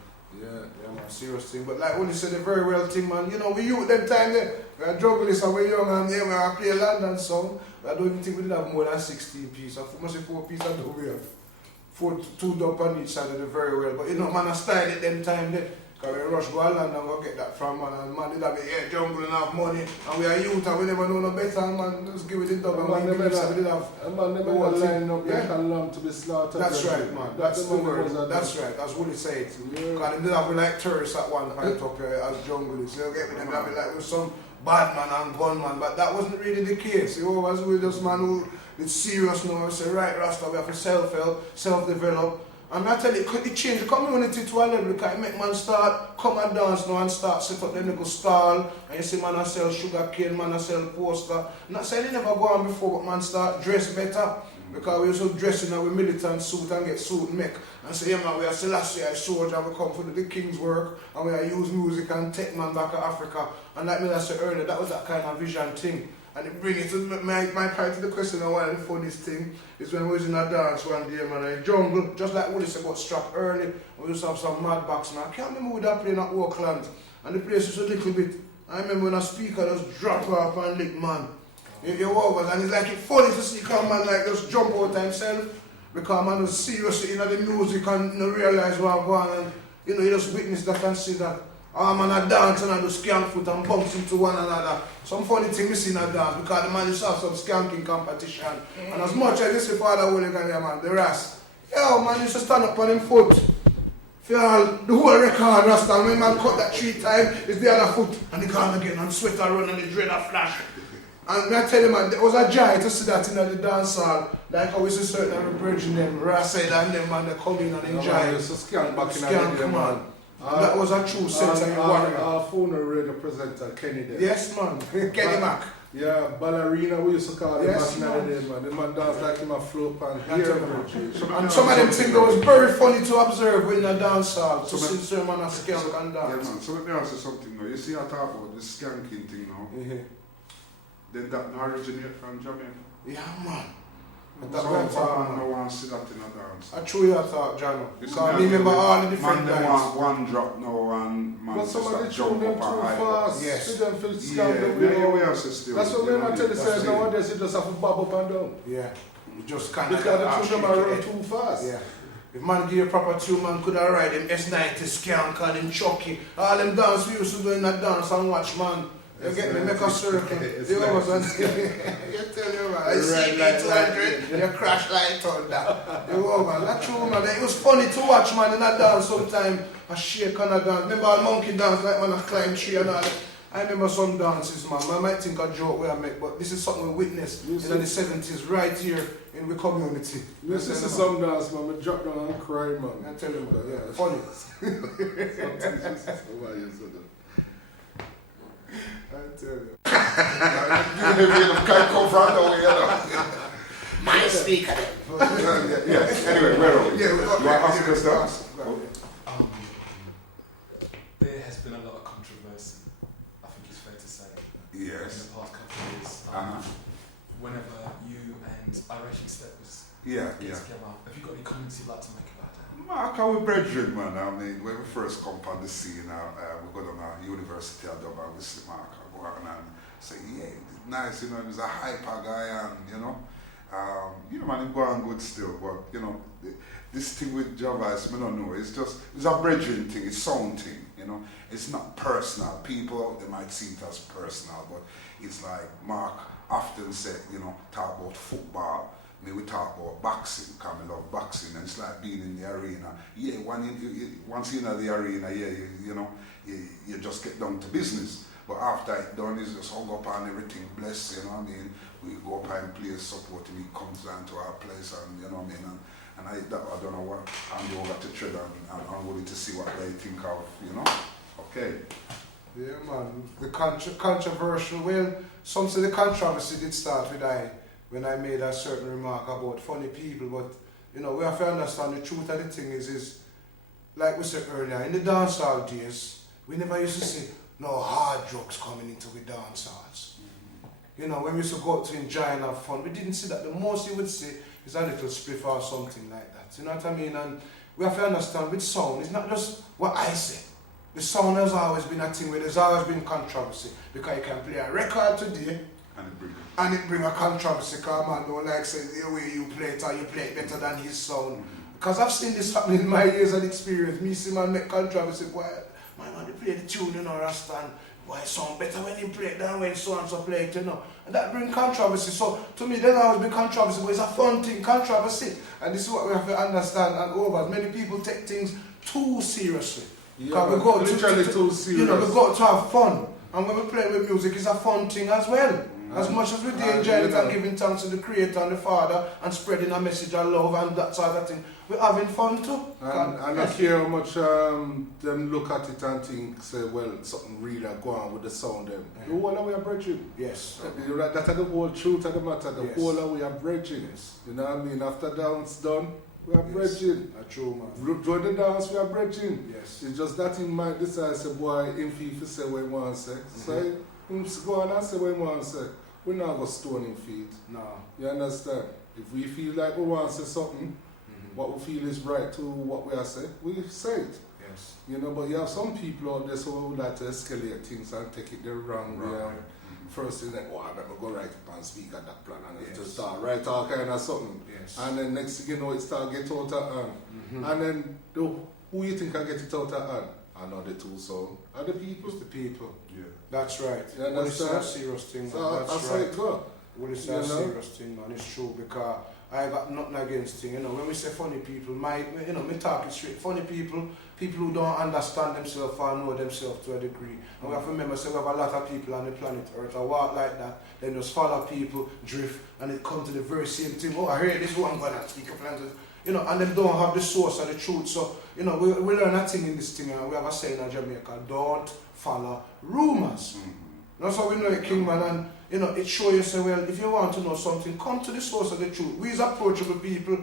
Yeah, man, serious thing. But like Oli said, the very well thing, man. You know, we youth them time there, we are jugglists and we're young and yeah, we are play London song. I don't even think we did have more than 16 pieces. I must say 4 pieces, I do we have. 2 dump on each side of the very well. But you know, man, I styled it them time there. Because we rush go to London and go get that from man. And man, did have a jungle and have money. And we are youth and we never know no better. And man, just give it the dub and Man, we they did have. man, they better line up like a lamb to be slaughtered. That's right, man. That's the word. That's right. That's what he said. Yeah. Because they did have like tourists at one point up here as junglists. You get me? They have it like with some bad man and gunman, but that wasn't really the case. You know, as we just man who is serious now, we say, right, Rasta, we have to self-help, self-develop. And I tell you, it change the community to a level because it make man start come and dance now and start set up them little stall. And you see man a sell sugar cane, man a sell poster. Not saying they never go on before, but man start dress better. Because we used to dress in our militant suit and get suit and make. And say, yeah man, we are Selassie, a soldier, we come for the king's work. And we are use music and take man back to Africa. And like me I said earlier, that was that kind of vision thing. And it brings it to my part of the question of one of the funniest thing is when we was in a dance one day, man, in the jungle, just like Willie said, got struck early. We used to have some mad box, man. I can't remember with that playing at Oakland. And the place was a little bit. I remember when a speaker just dropped off and lick, man. You over, and it's like it's funny to see a man like just jump out himself because man was seriously in the music and you realize what's going on and you just witness that and see that. Man a dance and I do skank foot and bounce into one another. Some funny thing we see in a dance because the man used to have some skanking competition. And as much as you see Father Wooligan here, man, the RaS. Yo, man used to stand up on him foot. Feel the whole record Rasta, and when man cut that 3 times, it's the other foot. And he gone again and sweat a run and the dread a flash. And I tell you, man, there was a joy to see that in the dance hall. Like how we see certain of the bridging them, RaS said, and them man, they come in and enjoy. Man, it's a scan back in the day, man. That was a true sense of warrior. Our phone radio presenter, Kenny there. Yes, man. Kenny Mac. Yeah, ballerina, we used to call him Yes, back in the day, man. The man danced like him a float pan That's here, it, man. And some of them things that was very funny to observe in the dance hall. To see some man a skank and Yeah, dance. man. So let me ask you something now. You see, I talk about this skanking thing now. Then that not originate from Jamaica. Yeah, man. So That how went far on. man want to see that in a dance? I truly thought, Johno. You see, Because I remember all the different man, they times. want one drop now and man But just some of the jump tune them up too and high. fast. Yes. See them feel Yeah, scandal. yeah, we have to still. That's what you we're know, not telling that's says it. nowadays. You just have to bob up and down. Yeah. You just kind of Because the tune them are run too fast. Yeah. If man give you a proper tune, man could have ride them S90 skank and them Chucky. All them dance we used to do in that dance and watch, man. You get me, make a circle. You know what I'm saying? You tell you, man. I see me 200, you crash like thunder. You know, man. That's true, man. It was funny to watch, man, in that dance sometime. A shake and a dance. Remember a monkey dance, like man, a climb tree and all that. I remember some dances, man. I might think a joke where I make, but this is something we witnessed in the 70s right here in the community. This is some dance, man. I drop down and cry, man. I tell you, man. Yeah, funny. I tell you. Can't come from down here now. My speaker. Yes, anyway, where are we? Yeah, we got You want to ask us that? There has been a lot of controversy, I think it's fair to say, in Yes. the past couple of years. Whenever you and RaS and Sept was Yeah, get yeah. together, have you got any comments you'd like to make about that? Mark, how we brethren, man. I mean, when we first come on the scene, we go down to University of Dublin, we see Mark, I go on and say, yeah, it's nice, you know, he was a hyper guy, and, you know, man, he go on good still, but, you know, this thing with Jah Voice, I don't know, it's a brethren thing, it's sound thing, you know, it's not personal. People, they might see it as personal, but it's like Mark often said, you know, talk about football. We talk about boxing, because I love boxing, and it's like being in the arena. Yeah, once you're in the arena, yeah, you just get down to business. But after it's done, it's just hung up on everything, bless, you know what I mean? We go up and play support, and he comes down to our place, and you know what I mean? And I don't know what, I'm going over to Tread and I'm willing to see what they think of, you know? Okay. Yeah, man. The controversial, well, some say the controversy did start with when I made a certain remark about funny people, but you know, we have to understand the truth of the thing is like we said earlier, in the dancehall days, we never used to see no hard drugs coming into the dance halls. You know, when we used to go out to enjoy and have fun, we didn't see that. The most you would see is a little spliff or something like that. You know what I mean? And we have to understand with sound, it's not just what I say. The sound has always been a thing where there's always been controversy, because you can play a record today and it bring a controversy, because man don't like saying the way you play it or you play it better than his sound. Because I've seen this happen in my years of experience. Me see man make controversy, boy, my man they play the tune, you know, Rasta, and boy it sound better when he play it than when so and so play it, you know. And that bring controversy. So to me there's always been controversy, but it's a fun thing, controversy. And this is what we have to understand and over. Many people take things too seriously. Yeah, we go literally too serious. You know, we got to have fun. And when we play with music, it's a fun thing as well. As much as we do enjoy it and giving thanks to the Creator and the Father and spreading a message of love and that sort of thing, we're having fun too. And I care how much them look at it and think, say, well, something really go on with the sound them. The whole of we are bridging. Yes. That's the whole truth of the matter. The Yes. whole of we are bridging. Yes. You know what I mean? After dance done, we are bridging. True, man. During the dance, we are bridging. Yes. It's just that in mind decide, say, boy, if he say what he want to say, say, him go on and say what he want to say. We're not going to stone him feet. No. You understand? If we feel like we want to say something, what we feel is right to what we are saying, we say it. Yes. You know, but you have some people out there who would like to escalate things and take it the wrong way. And first thing like, oh, I better go right up and speak at that plan and Yes. just start right all kind of something. Yes. And then next thing you know, it start get out of hand. And then who you think I get it out of hand? I know the two sound. Are the people? It's the people. Yeah. That's right. You Well, it's understand? a serious thing. So Man. That's that's right. how it go. Well, it's You a know? serious thing, man. It's true, because I got nothing against it. You know, when we say funny people, me talk it straight. Funny people who don't understand themselves or know themselves to a degree. And we have to remember, say we have a lot of people on the planet Earth. I walk like that, then just follow people, drift, and it comes to the very same thing. Oh, I heard this one going to speak up, you know, and they don't have the source of the truth. So, you know, we learn a thing in this thing, and we have a saying in Jamaica: don't follow rumors. That's how we know it, Kingman, and you know, it shows you, say, well, if you want to know something, come to the source of the truth. We is approachable people.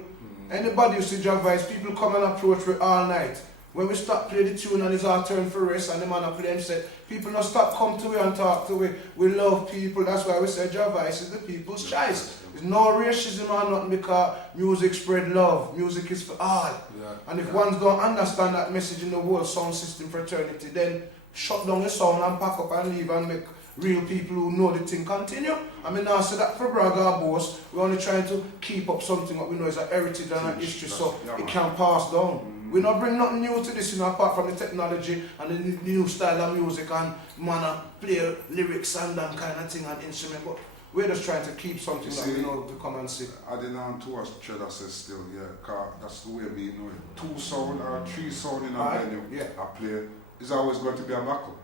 Anybody you see Jah Voice, people come and approach me all night. When we stop play the tune and it's our turn for rest and the man up play and said, people don't stop come to we and talk to we. We love people. That's why we say Jah Voice is the people's choice. There's no racism or nothing, because music spread love. Music is for all. Yeah. And if ones don't understand that message in the whole sound system fraternity, then shut down the sound and pack up and leave and make real people who know the thing continue. I mean, I say that for brag or boast. We're only trying to keep up something that we know is a heritage and a history, so it can pass down. We not bring nothing new to this, you know, apart from the technology and the new style of music and man play lyrics and that kind of thing and instrument. But we're just trying to keep something that we know to come and see. Adding on to what Cheddar says still, yeah, cause that's the way we know it. 2 sound or 3 sound in a venue, a play, is always going to be a buckle.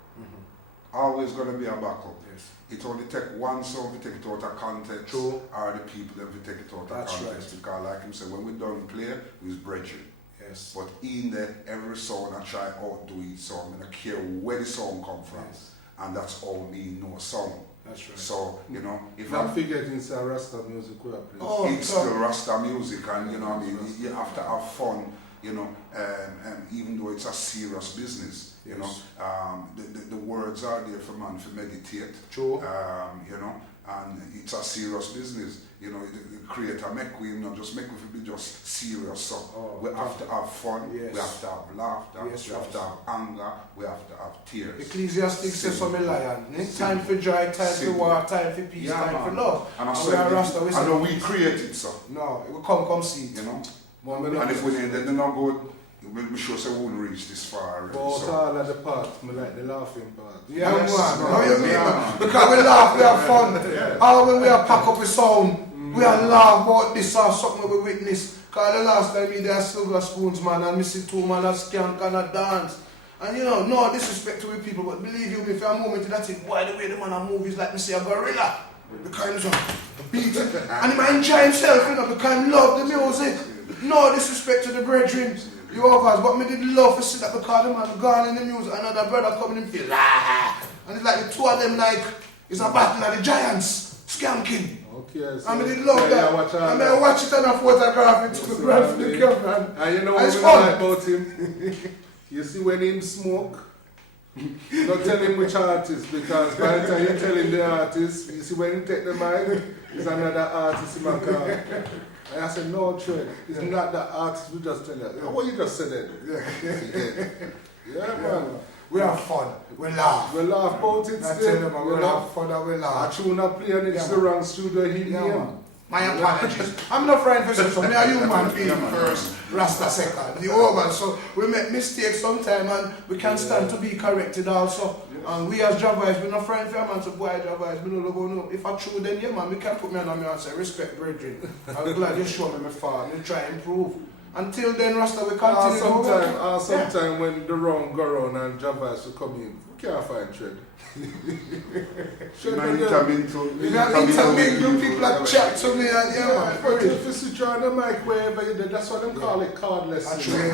Always going to be a buckle. Yes. It only take one song to take it out of context, True. or the people that we take it out of That's context. right. Because like him said, when we done play, we was bridging. Yes. But in there, every song I try outdo it, so I don't care where the song come from. Yes. And that's all me know song. That's right. So, you know, if Don't I'm forget it's a Rasta music we are playing. Oh, it's still Rasta music, and you know what I mean, you have to have fun, you know, even though it's a serious business, you know, the words are there for man to meditate, True. you know, and it's a serious business. You know, the creator make we not just make we be just serious. So we have to have fun, Yes. we have to have laughter, Yes, we have to have anger, we have to have tears. Ecclesiastic says something lion. Time for joy, time for war, time for peace, Yeah, time for man. love. And I we are Rasta, we I say, know we created so, no, it will come see. you know. But And if we didn't, then they're not good. We sure say we wouldn't reach this far already. So. all of the parts, I like the laughing part. Yeah, Yes, man. man. How you mean, Yeah, man? man. Because we laugh, we have fun. All when we are pack up with sound, we are laugh about this or something we witness. Because the last time we did Silver Spoons, man, and me see two man a skank and a dance. And you know, no disrespect to the people, but believe you me, for a moment that's it. Why the way the man a move is like me see a gorilla. Because he's beat it. And he might enjoy himself, you know, because he love the music. No disrespect to the brethren. You offers, but me did love to see that because the man gone in the music, another brother coming in feel and it's like the two of them like it's a battle of the giants, skanking. Okay, so I mean, they love that. I mean, I watch it and I photograph it to the grand for the camera. And you know And what it's we fun. like about him? You see when him smoke, don't tell him which artist, because by the time you tell him the artist, you see when he take the mic, it's another artist in my car. And I said, no, Trey, it's not that artist, we just tell you. What you just said then? Yeah, man. We have fun, we laugh. We laugh about it I tell still. you, man, You we know? have fun and we I laugh. tune up playing and it's Yeah, the man. wrong studio he Yeah, name. man. My apologies. I'm not friend for so me a human being first, Rasta second. The over. So we make mistakes sometimes and we can stand to be corrected also. And we as Jah Voice, we're not friend for a man, so boy Jah Voice, we don't go no. If I true then yeah man, we can put me on me and say respect brethren. I'm glad you show me my fault, me try improve. Until then Rasta we continue to work. Sometime when the wrong go around and Jah Voice will come in, we can't find Trend. Man, you come into You got intermingle people that chat to me and yeah man. But if you switch on the mic wherever you there, that's what them call it cardless. Actually,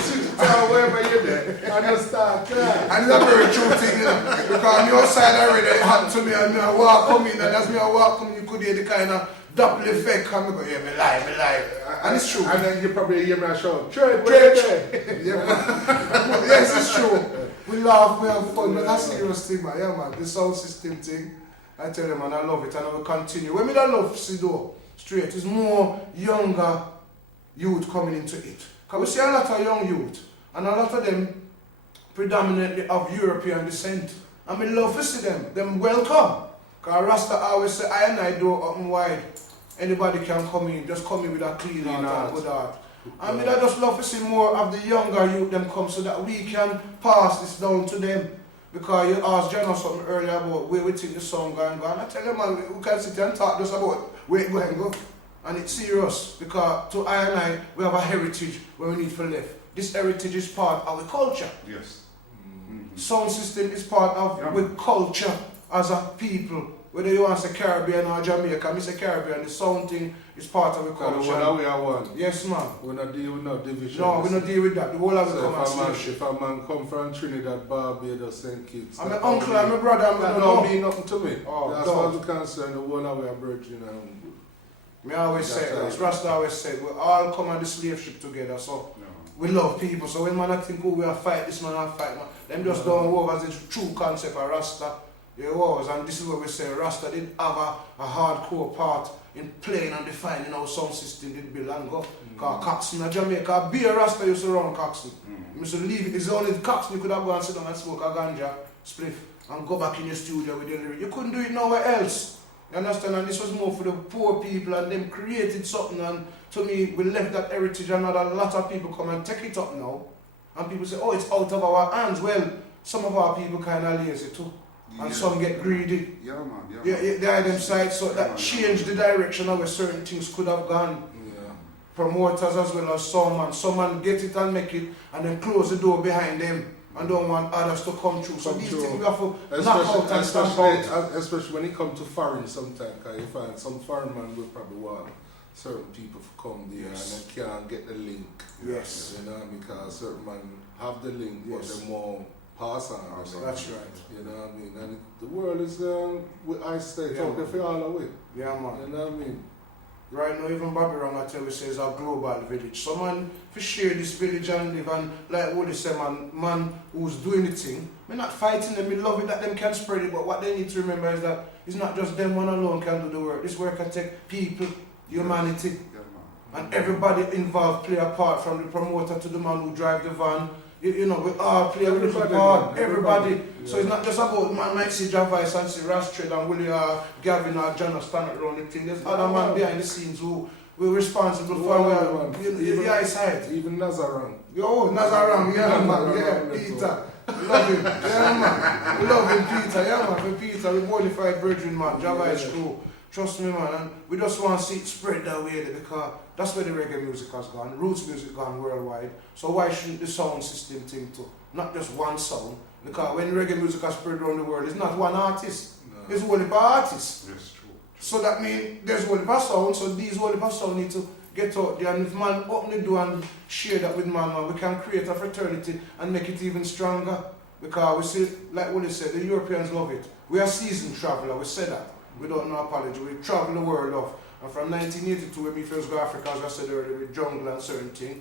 Switch it on wherever you're there and you start crying. and it's a very true thing, you know, because on your side already it happened to me and me I walk coming and as me I walk coming you could hear the kind of double effect coming, go, yeah, me lie. And it's true. And then you probably hear me shout, Trend, Trend. Trend. Yes, it's true. We laugh, we have fun, but that's a serious thing, man. Yeah, man. The sound system thing, I tell you, man, I love it and I will continue. When me don't love Sido, straight, it's more younger youth coming into it. Because we see a lot of young youth, and a lot of them predominantly of European descent. And we love to see them welcome. Because Rasta always say, I and I door up and wide. Anybody can come in, just come in with a clean heart and good heart. I mean, I just love to see more of the younger youth them come so that we can pass this down to them. Because you asked Johno something earlier about where we think the song going. I tell you, man, we can sit here and talk just about where it going go. And it's serious because to I and I, we have a heritage where we need to live. This heritage is part of our culture. Yes. Sound system is part of our culture as a people. Whether you want to say Caribbean or Jamaica, I say Caribbean, the sound thing is part of the culture. When we are one. Yes, man. We not deal with no division. No, we don't deal with that. The whole of it So come and if a man come from Trinidad, Barbados, St. Kitts, I'm an uncle, I'm a brother, I'm that a don't no. mean nothing to me. Oh, As dog. far as we're concerned, the whole of we are virgin and Me always say That's this, Rasta always said, we all come on the slave ship together, so we love people. So when man I think, oh, we are fight this man, I fight man, them just don't over as the true concept of Rasta. It was, and this is what we say, Rasta did have a hardcore part in playing and defining how sound system did build and go. Because Caxton in Jamaica, be a Rasta used to run Caxton. You used to leave it, it's only Caxton you could have gone and sit down and smoke a ganja, spliff, and go back in your studio with your lyrics. You couldn't do it nowhere else. You understand? And this was more for the poor people and them created something, and to me, we left that heritage and now a lot of people come and take it up now. And people say, oh, it's out of our hands. Well, some of our people kind of lazy too. And some get greedy. Yeah, man. They are them sides, so that changed the direction of where certain things could have gone. yeah. Promoters as well as some man get it and make it and then close the door behind them and don't want others to come through. So Come these through. things we have to knock out and stamp out. Especially when it comes to foreign sometimes, because you find some foreign man will probably want certain people to come there Yes. and they can't get the link. Yes. You know, because certain man have the link, but Yes. they more pass on. Pass on. That's right. You know what I mean? And the world is with ice state Yeah. out there for all away. Yeah, man. You know what I mean? Right now, even Bobby Rang, I tell you, says a global village. So man, for share this village and live and like what they say, man who's doing the thing, we're not fighting them, we love it that them can spread it, but what they need to remember is that it's not just them one alone can do the work. This work can take people, humanity, and everybody involved play a part, from the promoter to the man who drive the van. You know, we all play a little part, everybody. Yeah. So it's not just about man might see Jah Voice and see RaS and Willie or Gavin or Johno stand around the thing. There's other man behind the scenes who we're responsible for. Yeah, it's right. Even Nazaran. Yo, Nazaran, yeah man, yeah, Peter. Love him, yeah man. We love him, Peter, yeah man. With Peter, we bonafide virgin man, Jah Voice crew. Trust me man, and we just want to see it spread that way because that's where the reggae music has gone, roots music gone worldwide. So why shouldn't the sound system thing too? Not just one sound, because when reggae music has spread around the world, it's not one artist, it's one of artists. Yes, true. So that means there's one of sound, so these one of sound need to get out there, and if man open the door and share that with man, we can create a fraternity and make it even stronger. Because we see, like Willie said, the Europeans love it. We are seasoned traveller, we say that. Without no apology, we travel the world off. And from 1982, when we first go to Africa, as I said earlier, with jungle and certain things,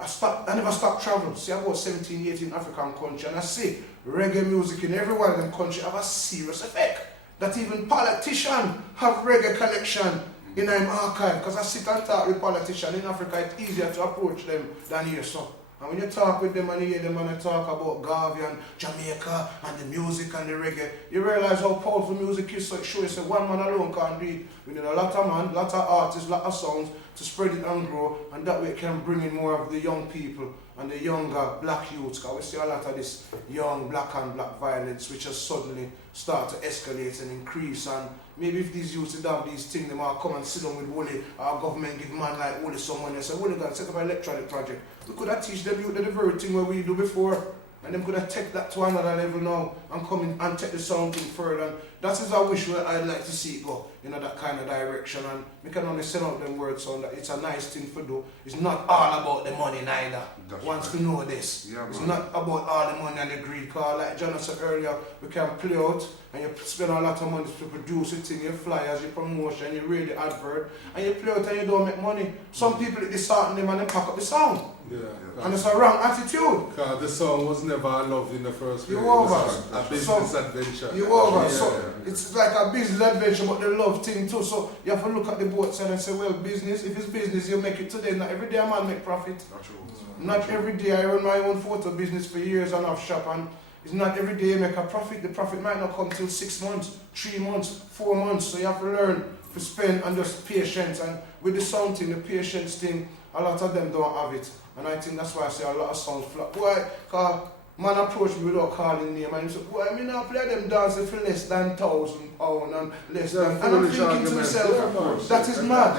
I never stopped traveling. See about 17, 18 African countries, and I see reggae music in every one of them countries have a serious effect. That even politicians have reggae collection in their archive. Because I sit and talk with politicians in Africa, it's easier to approach them than here. So. And when you talk with them and you hear them and they talk about Garvey and Jamaica and the music and the reggae, you realize how powerful music is. So it shows you one man alone can't do it. We need a lot of man, lot of artists, lot of songs to spread it and grow, and that way it can bring in more of the young people and the younger black youths. Because we see a lot of this young black and black violence which has suddenly start to escalate and increase. And maybe if these youths have these things, they might come and sit down with Wooly, our government give man like Wooly some money and say, Wooly got set up an electronic project. We could have teach them the very thing where we do before, and them could have take that to another level now and come in and take the sound thing further. And that is a wish where I'd like to see it go, you know, that kind of direction. And we can only send out them words on that it's a nice thing to do. It's not all about the money neither. Once we know this. Yeah, it's man. not about all the money and the greed. Because like Johno said earlier, we can play out and you spend a lot of money to produce it in your flyers, your promotion, you read the advert, and you play out and you don't make money. Some people dishearten them and they pack up the sound. Yeah. And it's a wrong attitude. Because the song was never a love in the first place. You over. A business adventure. You over. Yeah. So it's like a business adventure, but the love thing too. So you have to look at the both sides and say, well, business, if it's business, you make it today. Not every day a man make profit. Not true. Not every day. I run my own photo business for years and off shop, and it's not every day you make a profit. The profit might not come till 6 months, 3 months, 4 months. So you have to learn to spend and just patience. And with the sound thing, the patience thing, a lot of them don't have it. And I think that's why I say a lot of songs flop. Why? Because man approach me without calling name and he said, why me not play them dancing for less than £1,000 and less than... And I'm thinking to myself, that is mad.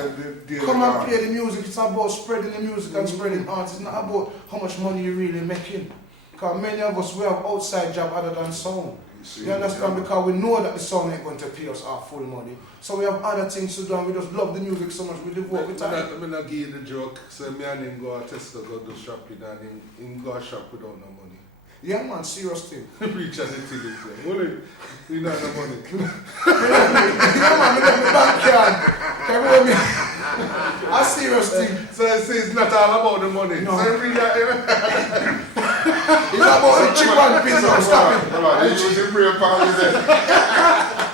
Come and play the music. It's about spreading the music and spreading art. It's not about how much money you're really making. Because many of us, we have outside job other than sound. You understand? Because we know that the sound ain't going to pay us our full money. So we have other things to do, and we just love the music so much, we devote with time. I'm not give you the joke, so me and him go to Tesco, go do shopping, and him go shop without no money. Yeah man, serious thing. Preach and the thing is there. Well, you know no money. Yeah man, we got the backyard. Everyone me. A serious thing. So I say it's not all about the money. No. So read that. It's about the chip and pizza. Stop it. Come on, you use your brain power, is it?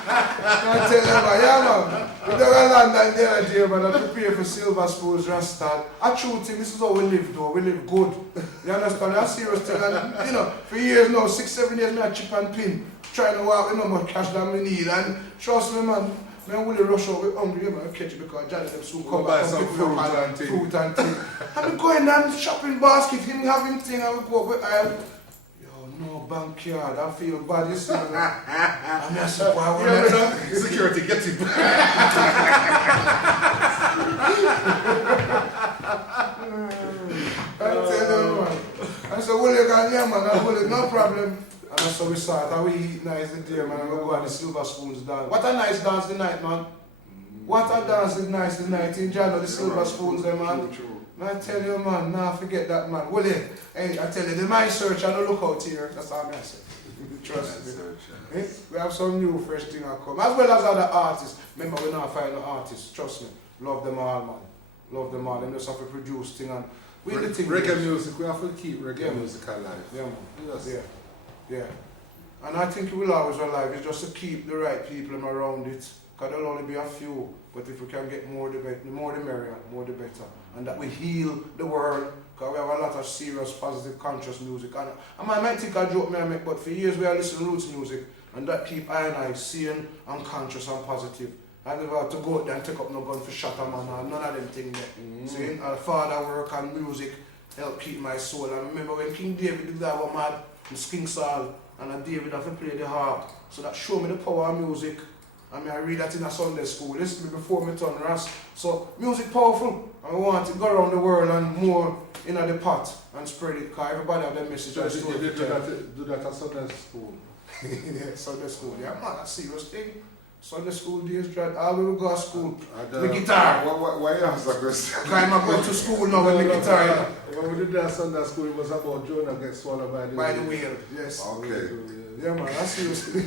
I tell you, man, yeah man. We don't land down the other day, man. I prepare for Silver Spoons, Rastad. A true thing, this is how we live though. We live good. You understand? That's serious thing. And, you know, for years now, 6, 7 years, me a chip and pin. Trying to walk with no more cash than we need. And trust me, man. Man, will rush out with hungry, man, catch it because Janet them soon come back and pick me up and fruit and thing. And we going down the shopping basket, him having thing, and we go with aisle. Yo, no backyard, I feel bad, you see, man. I'm just like, why would I? Security, get him. I tell you, man. I said, well, you got yeah, man, I will, no problem. And that's how we start, and we eat nice the day, man, and we go on the Silver Spoons dance. What a nice dance the night, man. What a dance the nice the night in Johno, the Silver Spoons there, man. Man, I tell you, man, nah, forget that, man. Will you? Hey, I tell you, the mind search and the lookout here, that's all I say. Trust me. Eh? We have some new fresh thing that come. As well as other artists. Remember, we're not finding artists, trust me. Love them all, man. Love them all. They just have to produce things. And we the thing reggae music, we have to keep reggae music alive. Yeah, man. Yes. Yeah. Yeah. And I think it will always alive. It's just to keep the right people around it. Because there'll only be a few. But if we can get more, the better, the more the merrier, more the better. And that we heal the world. Because we have a lot of serious, positive, conscious music. And I might think I joke me I make, but for years we are listening to roots music. And that keep I sane and conscious and positive. I never had to go out there and take up no gun for shot a man or none of them things there. See, our father work and music help keep my soul. I remember when King David did that was mad in Skingsall. And David have to play the harp. So that show me the power of music. I mean, I read that in a Sunday school. This is before me turn RaS. So music powerful. I want to go around the world and more in the pot and spread it. Because everybody have their message. So you do that at Sunday school? Yeah, Sunday school. Yeah, man, that's a serious thing. Sunday school days, all we will go to school. The guitar. Why you ask that question? I'm going to school now with the guitar. Yeah. When we did that Sunday school, it was about Johno gets swallowed by the wheel. Yes. Okay. Yeah, man, that's seriously.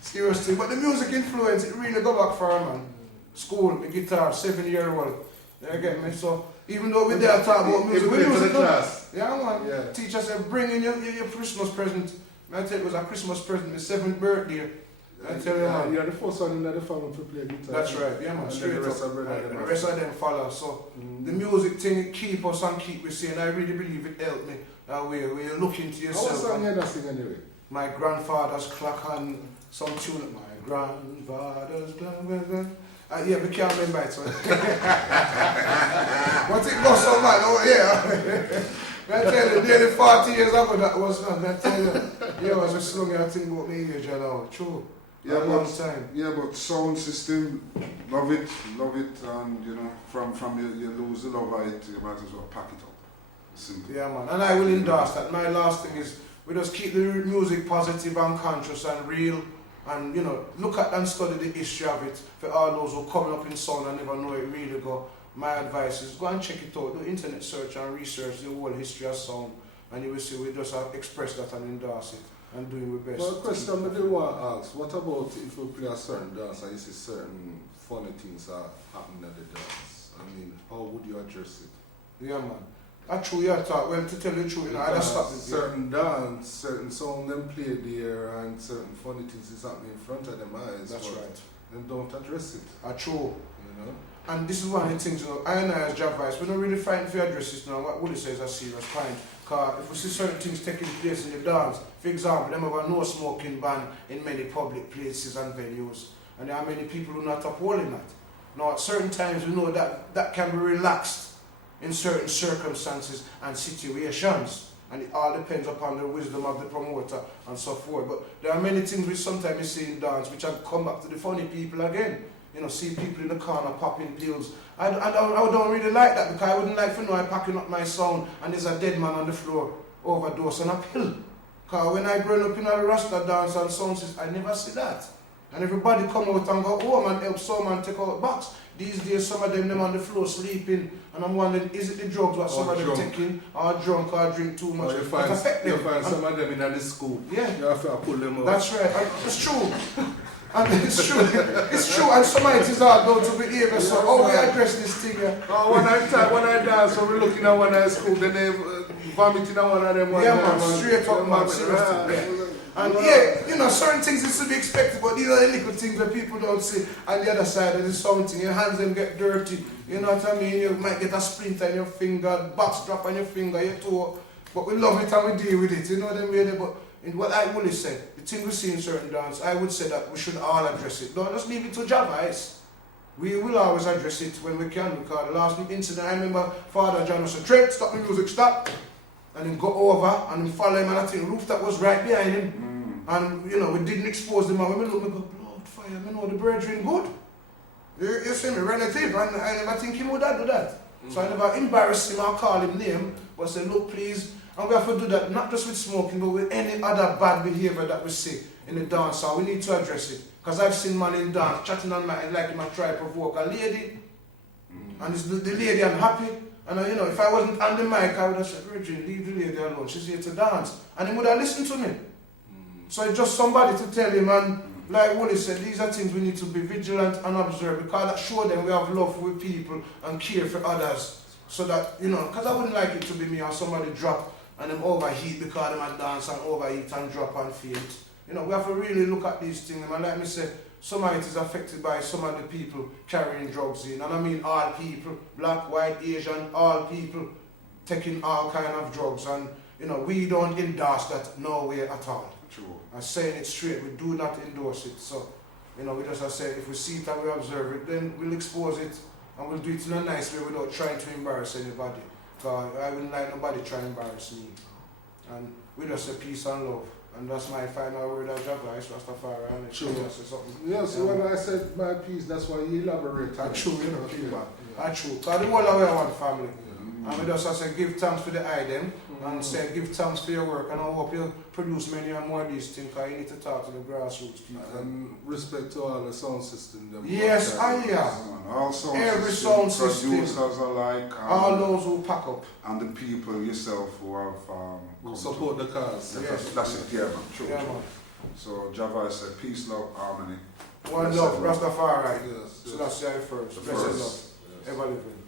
Seriously. But the music influence, it really go back far, man. School, the guitar, 7-year-old. You get me? So, even though we there talk about music, we for the class. Yeah, man. Yeah. Teacher said, bring in your Christmas present. I tell you, it was a Christmas present, my 7th birthday. I tell you, man. You're the first one in the family to play guitar. That's right, yeah, man. Straight the up. rest of And the rest of them follow. So, the music thing keep us and keep us saying. I really believe it helped me that way. When you look into yourself. What song you sing anyway? My grandfather's clock and some tune. My grandfather's clock. Yeah, we can't remember it. So. But it goes so much. Oh, yeah. I tell you, nearly 40 years ago that was done. I tell you, yeah, I was just looking at things about me age, you know. True. Yeah, a long time. Yeah, but sound system, love it, and you know, from you lose the love of it, you might as well pack it up. Simple. Yeah, man. And I will endorse that. My last thing is we just keep the music positive and conscious and real, and you know, look at and study the history of it. For all those who coming up in sound and never know it really go. My advice is go and check it out, do internet search and research the whole history of sound, and you will see we just have expressed that and endorse it and doing our best. Well, a question I do want to ask, what about if we play a certain dance and you see certain funny things are happening at the dance? I mean, how would you address it? Yeah, man. That's true, yeah, talk. Well, to tell you the truth, you know, I just stop it. Certain dance, certain song them play there, and certain funny things is happening in front of them eyes. That's right. Then don't address it. That's true. You know? And this is one of the things, you know, I and I as Jah Voice, we're not really fighting for address this now. What Woody says is a serious point. Because if we see certain things taking place in the dance, for example, them have a no smoking ban in many public places and venues. And there are many people who are not upholding that. Now, at certain times, we know that that can be relaxed in certain circumstances and situations. And it all depends upon the wisdom of the promoter and so forth. But there are many things which sometimes you see in dance which have come back to the funny people again. You know, see people in the corner popping pills. I don't really like that because I wouldn't like to know I'm packing up my sound and there's a dead man on the floor, overdose on a pill. Because when I grew up in a Rasta dance and sound system, I never see that. And everybody come out and go home and help someone take out box. These days, some of them on the floor sleeping, and I'm wondering, is it the drugs what some of them taking, or drunk, or drink too much? Or you find some of them in the school. Yeah. You have to pull them out. That's right. And it's true. And it's true. It's true. And some of it is all down to behavior. So how we address this thing? When I dance, when we're looking at one at school, then they vomiting on one of them. Yeah, man. Straight up, man. Seriously. And yeah, you know, certain things is to be expected, but these are the little things that people don't see. On the other side, there's something, your hands them get dirty, you know what I mean? You might get a splinter in your finger, box drop on your finger, your toe, but we love it and we deal with it, you know what I mean? But in what I would say, the thing we see in certain dance, I would say that we should all address it. Don't just leave it to Jah Voice. We will always address it when we can, because the last incident, I remember Father Johno said, Trent, stop the music, stop. And then go over and then follow him, and I think Rooftop was right behind him. And you know, we didn't expose them, and when we look, we go, blood, fire, I know the brethren good. You see me, relative, and I never think him would do that. So I never embarrass him or call him name, but say, look, please, and we have to do that, not just with smoking, but with any other bad behavior that we see in the dance hall. We need to address it. Because I've seen man in dance, chatting on my head like him and try to provoke a lady, and it's the lady unhappy. And you know, if I wasn't on the mic, I would have said, Virgin, leave the lady alone, she's here to dance. And he would have listened to me. So it's just somebody to tell him, and like Wooly said, these are things we need to be vigilant and observe, because that show them we have love with people and care for others. So that, you know, because I wouldn't like it to be me or somebody drop and them overheat because them a dance and overheat and drop and faint. You know, we have to really look at these things, and like me say, some of it is affected by some of the people carrying drugs in, and I mean all people, black, white, Asian, all people taking all kind of drugs, and you know, we don't endorse that no way at all. True. I'm saying it straight, we do not endorse it. So, you know, we just say if we see it and we observe it, then we'll expose it and we'll do it in a nice way without trying to embarrass anybody. Because I wouldn't like nobody trying to embarrass me. And we just say peace and love. And that's my final word as Jah Voice, Rastafari, and True. just say something. Yeah, so when I said my piece, that's why you elaborate. That's true, you know, Yeah. that's true. Because the whole of we are one family. And we just say give thanks to the item and say give thanks for your work, and I hope you produce many and more of these things, because you need to talk to the grassroots people. And respect to all the sound system. Them Yes, I am. And all sound Every system, sound system. producers alike, All those who pack up. and the people yourself who have who come support to- the cause. Yes. That's it, yeah, man. True, Yeah, true. man. So Jah Voice said peace, love, harmony. One Blessed love, love. Rastafari. Yes, So that's the first. The Blessed first. love. Ever living.